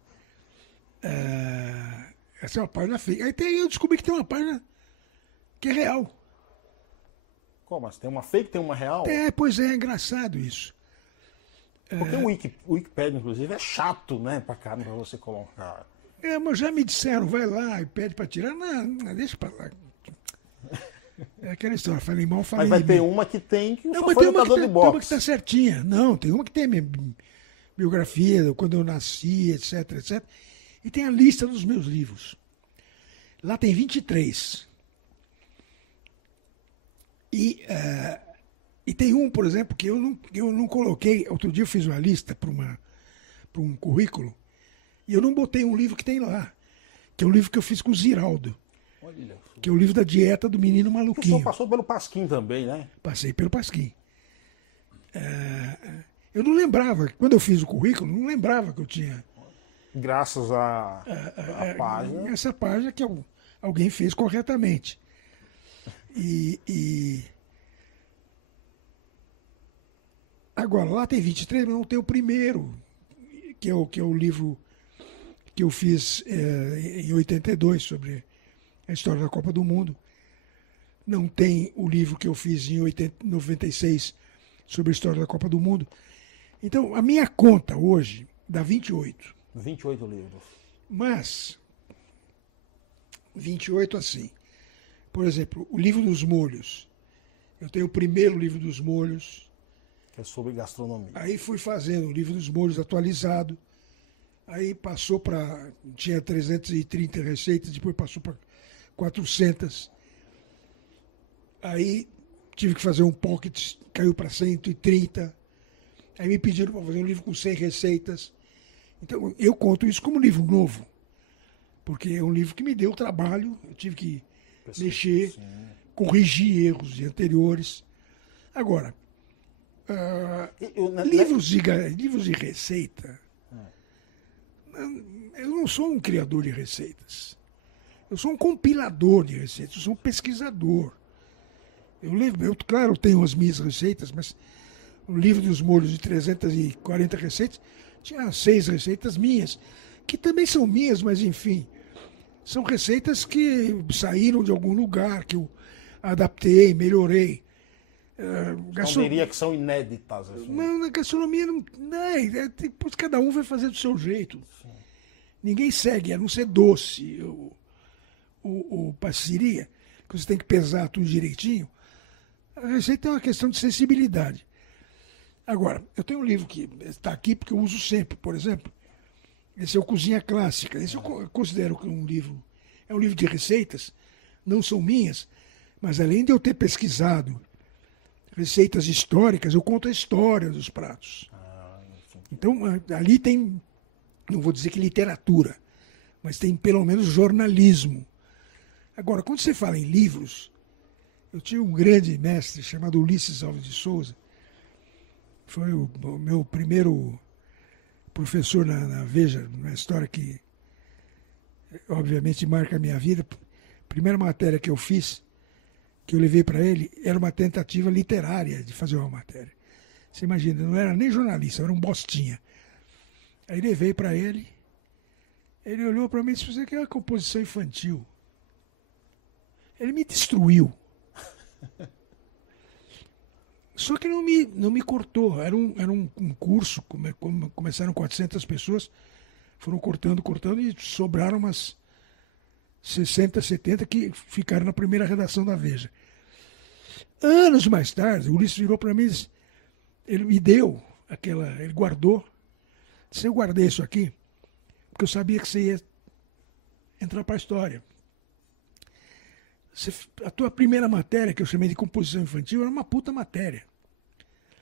Essa é uma página fake. Aí eu descobri que tem uma página que é real. Como? Mas tem uma fake, tem uma real? Pois é engraçado isso. Porque o Wikipedia, inclusive, é chato, né, pra você colocar. Mas já me disseram, vai lá e pede pra tirar. Não, deixa pra lá. É aquela história, falei mal, falei. Mas vai ter uma que tem que não, só foi lutador de boxe. Tem uma que tá certinha. Não, tem uma que tem minha biografia, quando eu nasci, etc, etc. E tem a lista dos meus livros. Lá tem 23. E tem um, por exemplo, que eu não coloquei. Outro dia eu fiz uma lista para um currículo e eu não botei um livro que tem lá, que é um livro que eu fiz com o Ziraldo. Olha. Que é o livro da dieta do menino maluquinho. O senhor passou pelo Pasquim também, né? Passei pelo Pasquim. Eu não lembrava, quando eu fiz o currículo, não lembrava que eu tinha. Graças à página. Essa página que alguém fez corretamente. Agora, lá tem 23, mas não tem o primeiro, que é o livro que eu fiz em 82 sobre a história da Copa do Mundo. Não tem o livro que eu fiz em 96 sobre a história da Copa do Mundo. Então, a minha conta hoje dá 28. 28 livros. Mas, 28 assim. Por exemplo, o livro dos molhos. Eu tenho o primeiro livro dos molhos. Que é sobre gastronomia. Aí fui fazendo o livro dos molhos atualizado. Aí passou para... Tinha 330 receitas, depois passou para 400. Aí tive que fazer um pocket, caiu para 130. Aí me pediram para fazer um livro com 100 receitas. Então, eu conto isso como livro novo. Porque é um livro que me deu trabalho, eu tive que mexer, corrigir erros de anteriores. Agora, livros de receita, eu não sou um criador de receitas. Eu sou um compilador de receitas, eu sou um pesquisador. Claro, tenho as minhas receitas, mas o livro dos molhos de 340 receitas tinha 6 receitas minhas, que também são minhas, mas enfim, são receitas que saíram de algum lugar, que eu adaptei, melhorei. Não diria que são inéditas. Assim. Não, na gastronomia não. Depois cada um vai fazer do seu jeito. Sim. Ninguém segue, a não ser doce. O passeria, que você tem que pesar tudo direitinho. A receita é uma questão de sensibilidade. Agora, eu tenho um livro que está aqui porque eu uso sempre, por exemplo. Esse é o Cozinha Clássica. Esse eu considero que é um livro de receitas, não são minhas, mas além de eu ter pesquisado receitas históricas, eu conto a história dos pratos. Então, ali tem, não vou dizer que literatura, mas tem pelo menos jornalismo. Agora, quando você fala em livros, eu tinha um grande mestre chamado Ulisses Alves de Souza, foi o meu primeiro professor na Veja, uma história que obviamente marca a minha vida, A primeira matéria que eu fiz, que eu levei para ele, era uma tentativa literária de fazer uma matéria. Você imagina, não era nem jornalista, era um bostinha. Aí levei para ele, ele olhou para mim e disse, você quer uma composição infantil? Ele me destruiu. Só que não me cortou. Era um curso, começaram 400 pessoas, foram cortando e sobraram umas 60, 70 que ficaram na primeira redação da Veja. Anos mais tarde, o Ulisses virou para mim e disse, ele me deu ele guardou. Disse, eu guardei isso aqui, porque eu sabia que você ia entrar para a história. A tua primeira matéria, que eu chamei de composição infantil, era uma puta matéria.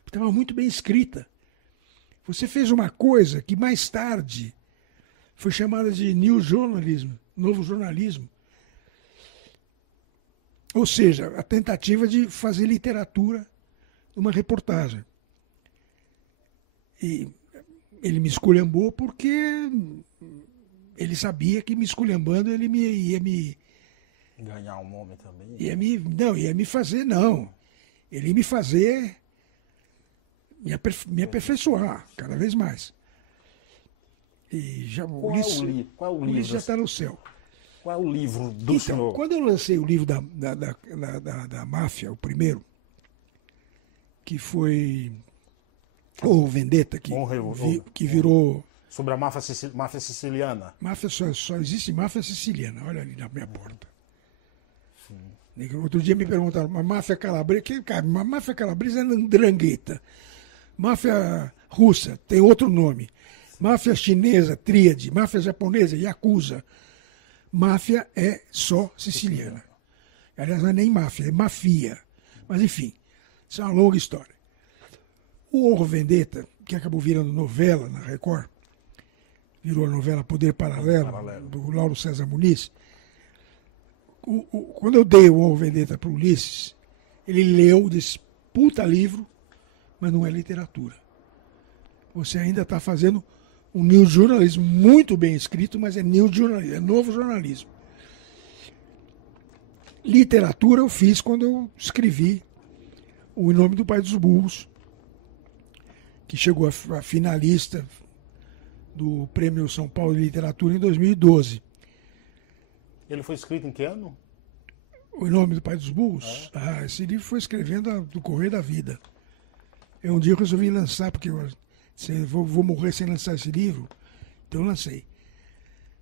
Estava muito bem escrita. Você fez uma coisa que mais tarde foi chamada de New Journalism, novo jornalismo. Ou seja, a tentativa de fazer literatura numa reportagem. E ele me esculhambou porque ele sabia que me esculhambando ele ia me ganhar um nome também. Ia me fazer, não. Ele ia me fazer me aperfeiçoar cada vez mais. E já, qual é o livro? Ulisses já está no céu. Qual é o livro do senhor? Quando eu lancei o livro da máfia, o primeiro, que foi o Vendetta, que virou... Sobre a máfia siciliana. Máfia só existe máfia siciliana, olha ali na minha porta. Sim. Outro dia me perguntaram, uma máfia calabresa, uma máfia calabresa é Ndrangheta. Máfia russa tem outro nome. Máfia chinesa, Tríade. Máfia japonesa, Yakuza. Máfia é só siciliana. Aliás, não é nem máfia, é mafia. Mas enfim, isso é uma longa história. O Vendetta, que acabou virando novela na Record, virou a novela Poder Paralelo, do Lauro César Muniz. Quando eu dei o Vendetta para o Ulisses, ele leu desse puta livro, mas não é literatura. Você ainda está fazendo um new jornalismo muito bem escrito, mas é new jornalismo, é novo jornalismo. Literatura eu fiz quando eu escrevi O Em Nome do Pai dos Burros, que chegou a finalista do Prêmio São Paulo de Literatura em 2012. Ele foi escrito em que ano? O Em Nome do Pai dos Burros? Esse livro foi escrevendo do correr da vida. Um dia eu resolvi lançar, porque eu vou morrer sem lançar esse livro, então eu lancei.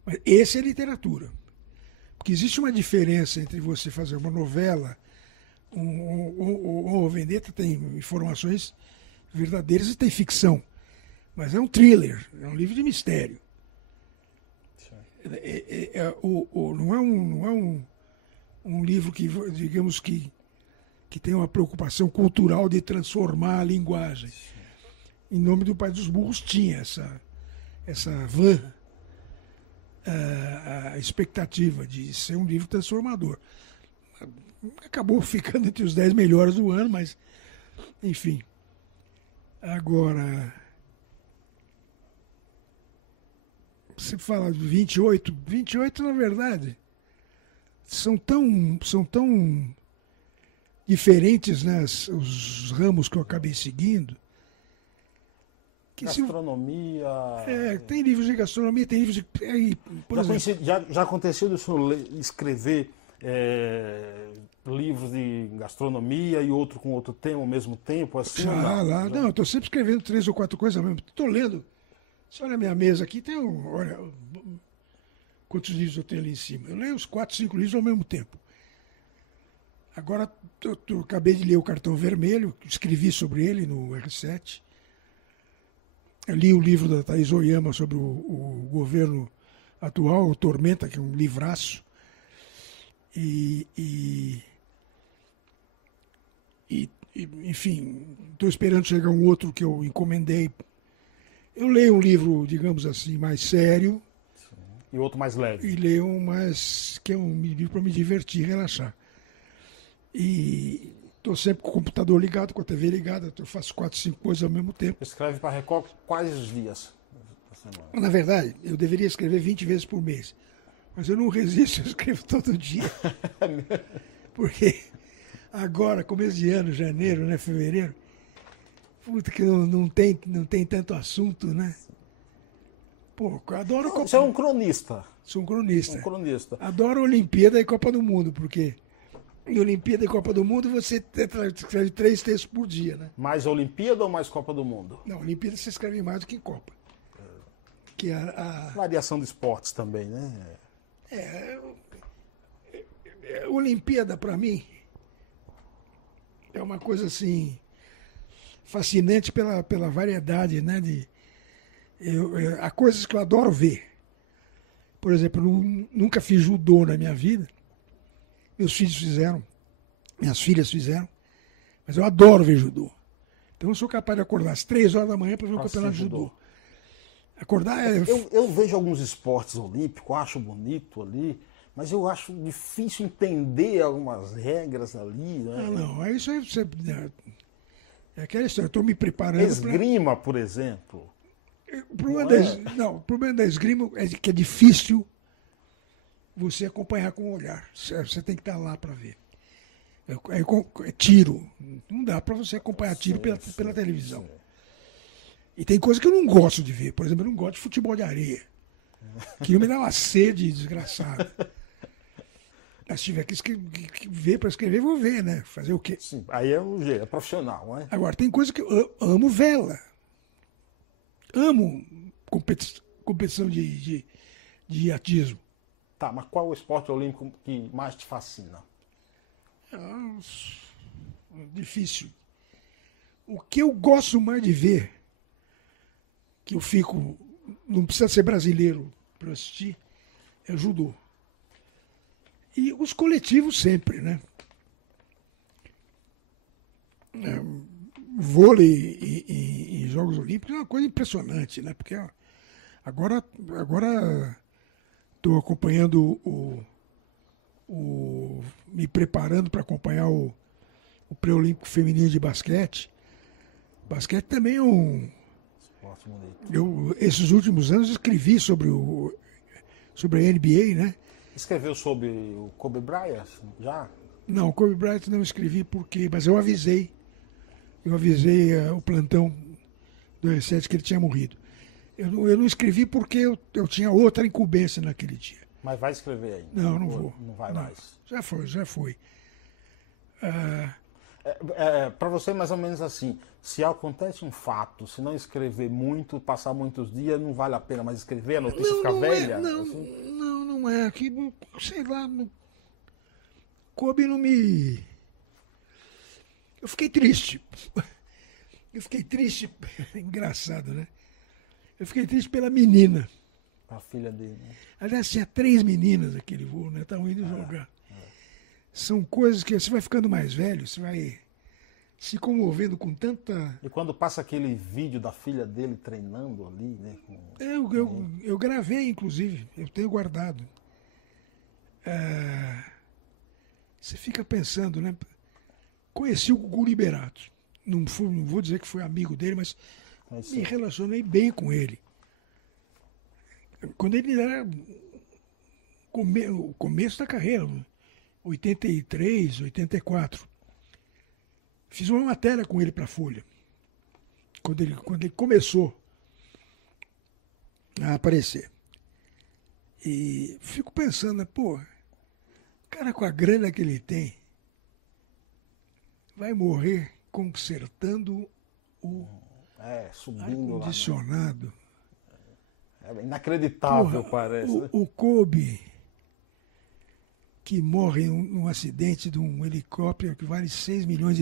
Mas esse é literatura. Porque existe uma diferença entre você fazer uma novela, o Vendetta tem informações verdadeiras e tem ficção. Mas é um thriller, é um livro de mistério. Não é um livro que, digamos que tem uma preocupação cultural de transformar a linguagem. Em Nome do Pai dos Burros tinha essa van, a expectativa de ser um livro transformador. Acabou ficando entre os 10 melhores do ano, mas, enfim. Agora, você fala de 28, na verdade, são tão diferentes, né, os ramos que eu acabei seguindo. Gastronomia. Tem livros de gastronomia, tem livros de. Já aconteceu de o senhor escrever livros de gastronomia e outro com outro tema ao mesmo tempo? Assim, não, eu estou sempre escrevendo 3 ou 4 coisas ao mesmo tempo. Estou lendo. Você olha a minha mesa aqui, olha quantos livros eu tenho ali em cima. Eu leio uns 4, 5 livros ao mesmo tempo. Agora, eu acabei de ler O Cartão Vermelho, escrevi sobre ele no R7. Eu li o livro da Thaís Oyama sobre o governo atual, o Tormenta, que é um livraço. Enfim, estou esperando chegar um outro que eu encomendei. Eu leio um livro, digamos assim, mais sério. Sim. E outro mais leve. E leio um mais, que é um livro para me divertir, relaxar. E estou sempre com o computador ligado, com a TV ligada, eu faço 4, 5 coisas ao mesmo tempo. Escreve para a Record quais os dias da semana? Na verdade, eu deveria escrever 20 vezes por mês. Mas eu não resisto, eu escrevo todo dia. Porque agora, começo de ano, janeiro, né, fevereiro, puta que não tem tanto assunto, né? Pô, eu adoro Copa. Você é um cronista. Sou um cronista. Um cronista. Adoro Olimpíada e Copa do Mundo, porque em Olimpíada e Copa do Mundo você escreve 3 textos por dia, né? Mais Olimpíada ou mais Copa do Mundo? Não, Olimpíada você escreve mais do que em Copa. Que Variação de esportes também, né? Olimpíada, para mim, é uma coisa assim fascinante pela variedade, né? Há coisas que eu adoro ver. Por exemplo, eu nunca fiz judô na minha vida. Meus filhos fizeram, minhas filhas fizeram, mas eu adoro ver judô. Então eu sou capaz de acordar às 3 horas da manhã para ver um campeonato de judô. Acordar é... eu vejo alguns esportes olímpicos, acho bonito ali, mas eu acho difícil entender algumas regras ali. Né? Ah, não, é isso aí. É aquela história, eu estou me preparando. Esgrima, por exemplo. O problema da esgrima é que é difícil você acompanhar com o olhar. Você tem que estar lá para ver. É tiro. Não dá para você acompanhar tiro pela televisão. E tem coisa que eu não gosto de ver. Por exemplo, eu não gosto de futebol de areia. Que me dá uma sede desgraçada. Mas se tiver que ver para escrever, vou ver, né? Fazer o quê? Sim, aí é um jeito, é profissional, né? Agora, tem coisa que eu amo vela. Amo competição de atismo. Tá, mas qual o esporte olímpico que mais te fascina? Difícil. O que eu gosto mais de ver, que eu fico... Não precisa ser brasileiro para assistir, é judô. E os coletivos sempre, né? Vôlei e Jogos Olímpicos é uma coisa impressionante, né? Porque agora estou acompanhando me preparando para acompanhar o pré-olímpico feminino de basquete. Basquete também é um... Esporte bonito. Esses últimos anos escrevi sobre a NBA, né? Escreveu sobre o Kobe Bryant já? Não, o Kobe Bryant não escrevi mas eu avisei. Eu avisei o plantão do R7 que ele tinha morrido. Eu não escrevi porque eu tinha outra incumbência naquele dia. Mas vai escrever ainda? Não vou. Não vai mais? Já foi. Para você, mais ou menos assim, se acontece um fato, se não escrever muito, passar muitos dias, não vale a pena mais escrever, a notícia fica velha? Não é. Que, sei lá, Kobe não me... Eu fiquei triste. Engraçado, né? Eu fiquei triste pela menina. A filha dele, né? Aliás, tinha 3 meninas naquele voo, né? Estavam indo jogar. São coisas que você vai ficando mais velho, você vai se comovendo com tanta... E quando passa aquele vídeo da filha dele treinando ali, né? Eu gravei, inclusive. Eu tenho guardado. Você fica pensando, né? Conheci o Gugu Liberato. Não vou dizer que fui amigo dele, mas me relacionei bem com ele. Quando ele era o começo da carreira, 83, 84. Fiz uma matéria com ele para a Folha. Quando ele começou a aparecer. E fico pensando, né, pô, o cara com a grana que ele tem vai morrer consertando o subindo ar-condicionado. É inacreditável, parece. O Kobe, que morre num acidente de um helicóptero que vale $6 milhões.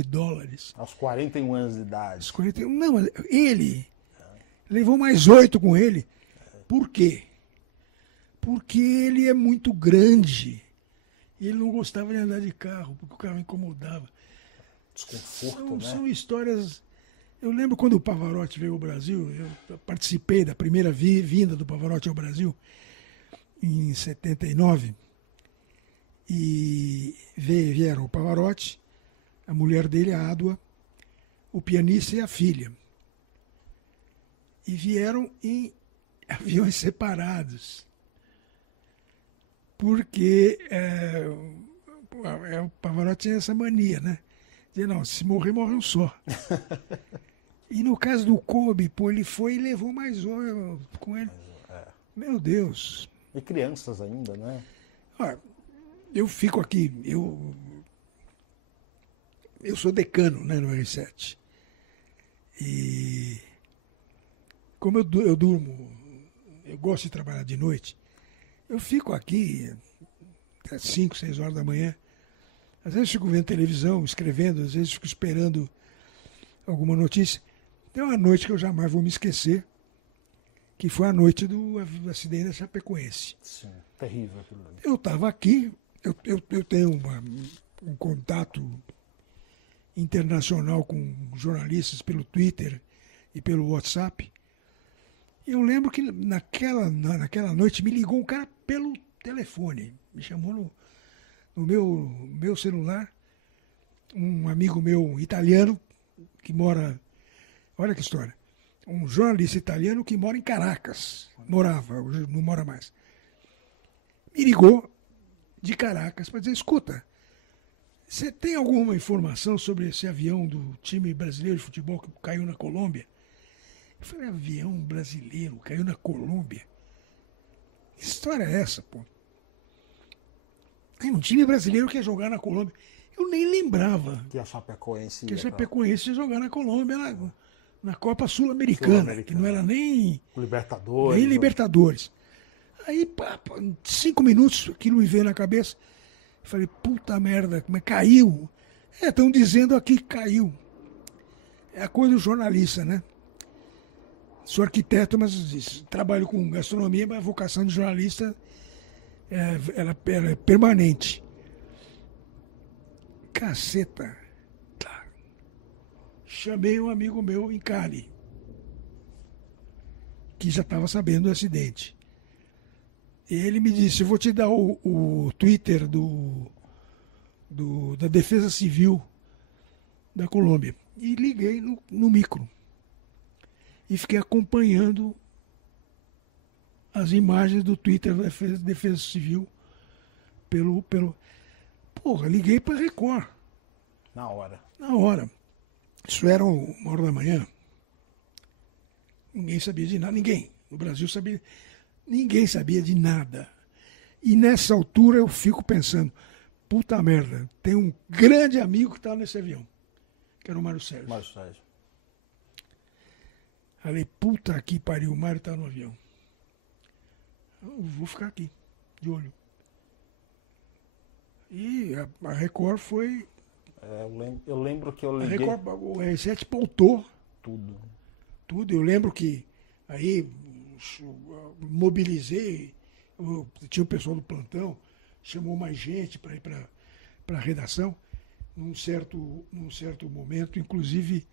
Aos 41 anos de idade. Não, ele levou mais 8 com ele. Por quê? Porque ele é muito grande. E ele não gostava de andar de carro, porque o carro incomodava. Desconforto, São histórias... Eu lembro quando o Pavarotti veio ao Brasil, eu participei da primeira vinda do Pavarotti ao Brasil, em 79. E vieram o Pavarotti, a mulher dele, a Ádua, o pianista e a filha. E vieram em aviões separados. porque o Pavarotti tinha essa mania, né? Dizer, não, se morrer, morre um só. E no caso do Kobe, pô, ele foi e levou mais um com ele. Meu Deus. E crianças ainda, né? Olha, eu fico aqui, eu sou decano, né, no R7. E como eu durmo, eu gosto de trabalhar de noite, eu fico aqui até 5, 6 horas da manhã. Às vezes fico vendo televisão, escrevendo, às vezes fico esperando alguma notícia. Tem uma noite que eu jamais vou me esquecer, que foi a noite do acidente da Chapecoense. Sim, terrível aquilo ali. Eu estava aqui, eu tenho um contato internacional com jornalistas pelo Twitter e pelo WhatsApp. Eu lembro que naquela noite me ligou um cara pelo telefone, me chamou no meu celular, um amigo meu italiano que mora, olha que história, um jornalista italiano que mora em Caracas, morava, hoje não mora mais, me ligou de Caracas para dizer, escuta, você tem alguma informação sobre esse avião do time brasileiro de futebol que caiu na Colômbia? Eu falei, avião brasileiro caiu na Colômbia? Que história é essa, pô? Um time brasileiro que ia jogar na Colômbia. Eu nem lembrava Que a Chapecoense que a Chapecoense ia jogar na Colômbia na Copa Sul-Americana, que não era nem Libertadores. Nem Libertadores. Aí, em 5 minutos, aquilo me veio na cabeça. Eu falei, puta merda, como é que caiu? Estão dizendo aqui que caiu. É a coisa do jornalista, né? Sou arquiteto, mas trabalho com gastronomia, mas a vocação de jornalista ela é permanente. Caceta. Tá. Chamei um amigo meu em Cali, que já estava sabendo do acidente. E ele me disse, eu vou te dar o Twitter da Defesa Civil da Colômbia. E liguei no micro. E fiquei acompanhando as imagens do Twitter da Defesa Civil pelo... Porra, liguei para a Record. Na hora. Na hora. Isso era 1h da manhã. Ninguém sabia de nada. Ninguém. No Brasil sabia... Ninguém sabia de nada. E nessa altura eu fico pensando, puta merda, tem um grande amigo que estava nesse avião, que era o Mário Sérgio. Mário Sérgio. Falei, puta que pariu, o Mário está no avião. Eu vou ficar aqui, de olho. E a Record foi... eu lembro que eu A liguei... Record, o R7 pautou Tudo. tudo. Eu lembro que aí mobilizei, tinha o pessoal do plantão, chamou mais gente para ir para a redação. Num certo momento, inclusive,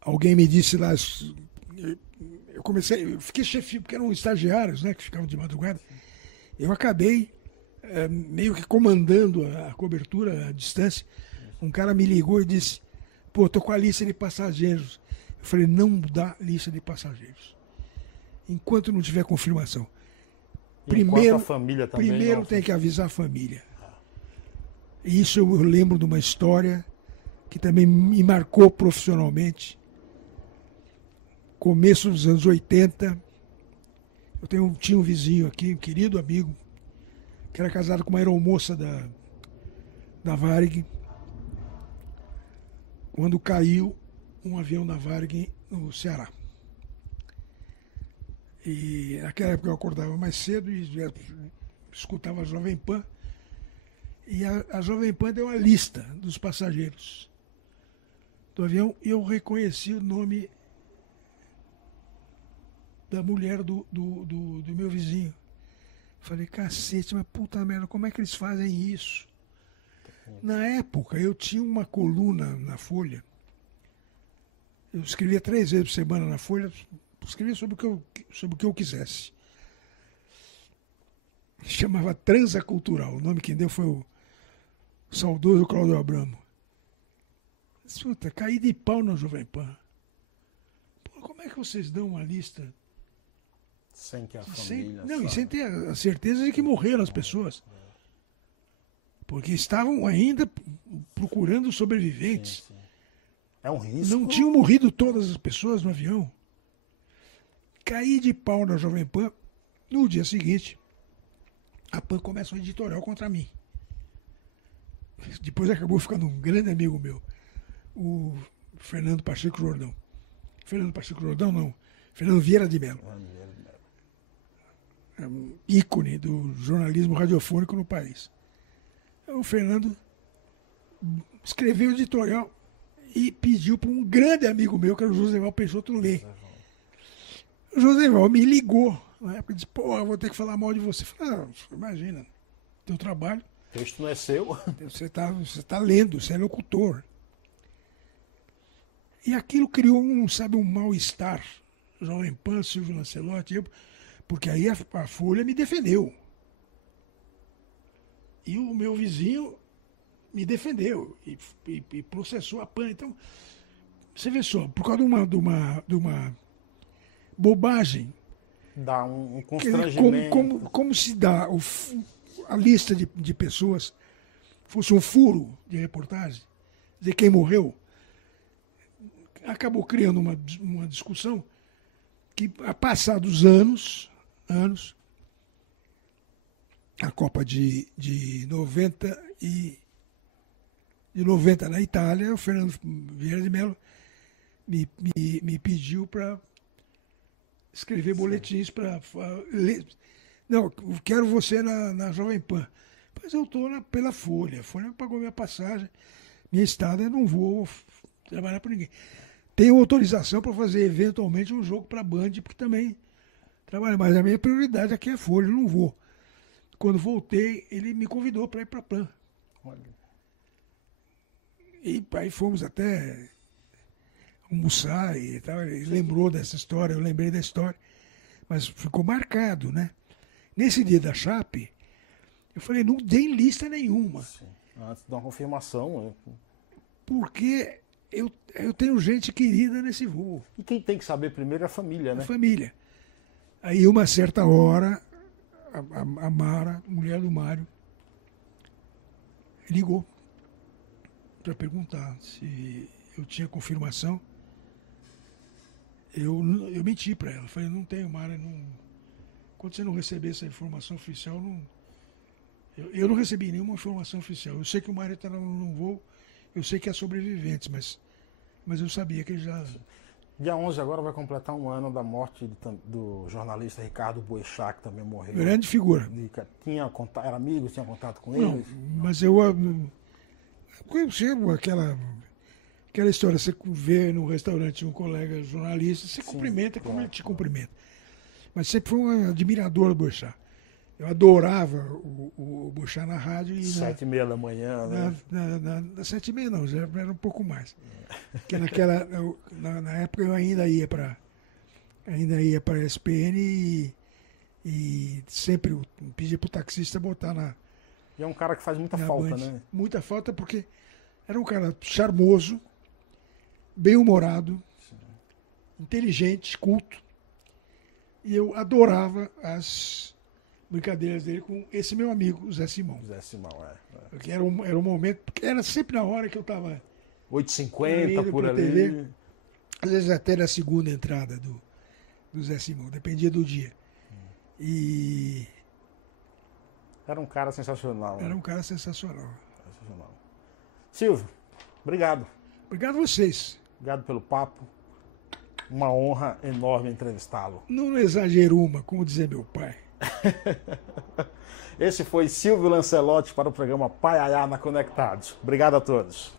alguém me disse lá, eu fiquei chefe, porque eram estagiários, né, que ficavam de madrugada. Eu acabei meio que comandando a cobertura à distância. Um cara me ligou e disse, pô, tô com a lista de passageiros. Eu falei, não dá lista de passageiros enquanto não tiver confirmação. Primeiro, a família também primeiro tem que avisar a família. E isso eu lembro de uma história que também me marcou profissionalmente. Começo dos anos 80, tinha um vizinho aqui, um querido amigo, que era casado com uma aeromoça da Varig. Quando caiu um avião da Varig no Ceará. E naquela época eu acordava mais cedo e escutava a Jovem Pan. E a Jovem Pan deu uma lista dos passageiros do avião e eu reconheci o nome da mulher do meu vizinho. Falei, cacete, mas puta merda, como é que eles fazem isso? Na época eu tinha uma coluna na Folha. Eu escrevia 3 vezes por semana na Folha, escrevia sobre o que eu quisesse. Chamava Transa Cultural. O nome que deu foi o saudoso Cláudio Abramo. Escuta, caí de pau na Jovem Pan. Pô, como é que vocês dão uma lista Sem que a família... Não, e sem ter a certeza de que morreram as pessoas. Porque estavam ainda procurando sobreviventes. Sim. É um risco. Não tinham morrido todas as pessoas no avião. Caí de pau na Jovem Pan. No dia seguinte, a Pan começa um editorial contra mim. Depois acabou ficando um grande amigo meu, o Fernando Pacheco Jordão. Fernando Pacheco Jordão, não. Fernando Vieira de Mello. É um ícone do jornalismo radiofônico no país. O Fernando escreveu o editorial e pediu para um grande amigo meu, que era o Joséval Peixoto, ler. O Joséval me ligou na época e disse: pô, eu vou ter que falar mal de você. Eu falei: não, imagina, teu trabalho. O texto não é seu. Você tá lendo, você é locutor. E aquilo criou um mal-estar. Jovem Pan, Silvio Lancelotti, porque aí a Folha me defendeu. E o meu vizinho me defendeu e processou a Pan. Então, você vê só, por causa de uma bobagem. Dá um constrangimento. Como se dá a lista de pessoas fosse um furo de reportagem, dizer quem morreu, acabou criando uma discussão que, passados anos, a Copa de 90 na Itália, o Fernando Vieira de Mello me pediu para escrever boletins para ler. Não, quero você na Jovem Pan. Mas eu estou pela Folha. A Folha pagou minha passagem, minha estada, eu não vou trabalhar para ninguém. Tenho autorização para fazer eventualmente um jogo para a Band, porque também trabalho. Mas a minha prioridade aqui é a Folha, eu não vou. Quando voltei, ele me convidou para ir para a Pan. E aí fomos até almoçar e tal. Ele lembrou dessa história, eu lembrei da história. Mas ficou marcado, né? Nesse dia da Chape, eu falei: não dei lista nenhuma. Sim. Antes de uma confirmação. Porque eu tenho gente querida nesse voo. E quem tem que saber primeiro é a família, né? A família. Aí, uma certa hora, a Mara, mulher do Mário, ligou para perguntar se eu tinha confirmação. Eu menti para ela. Falei: não tenho, Mara. Quando você não receber essa informação oficial, eu não recebi nenhuma informação oficial. Eu sei que o Mário está num voo, eu sei que é sobreviventes, mas eu sabia que ele já... Dia 11 agora vai completar um ano da morte do jornalista Ricardo Boechat, que também morreu. Grande figura. Era amigo, tinha contato com ele? Não, mas eu chego aquela história, você vê no restaurante um colega jornalista, você cumprimenta como ele te cumprimenta. Mas sempre foi um admirador do Boechat. Eu adorava o Boechat na rádio. 7h30 da manhã, né? Das 7h30 não, já era um pouco mais. Porque na época eu ainda ia para a ESPN e sempre pedia para o taxista botar na... E é um cara que faz muita falta, Band. Né? Muita falta, porque era um cara charmoso, bem-humorado, inteligente, culto. E eu adorava as brincadeiras dele com esse meu amigo, o Zé Simão. Zé Simão, Porque era um momento, porque era sempre na hora que eu estava... 8h50 por ali. TV, às vezes até na segunda entrada do Zé Simão, dependia do dia. E... Era um cara sensacional. Era um cara sensacional. Silvio, obrigado. Obrigado a vocês. Obrigado pelo papo. Uma honra enorme entrevistá-lo. Não exagero como dizia meu pai. Esse foi Silvio Lancelotti para o programa Pai Ayá na Conectados. Obrigado a todos.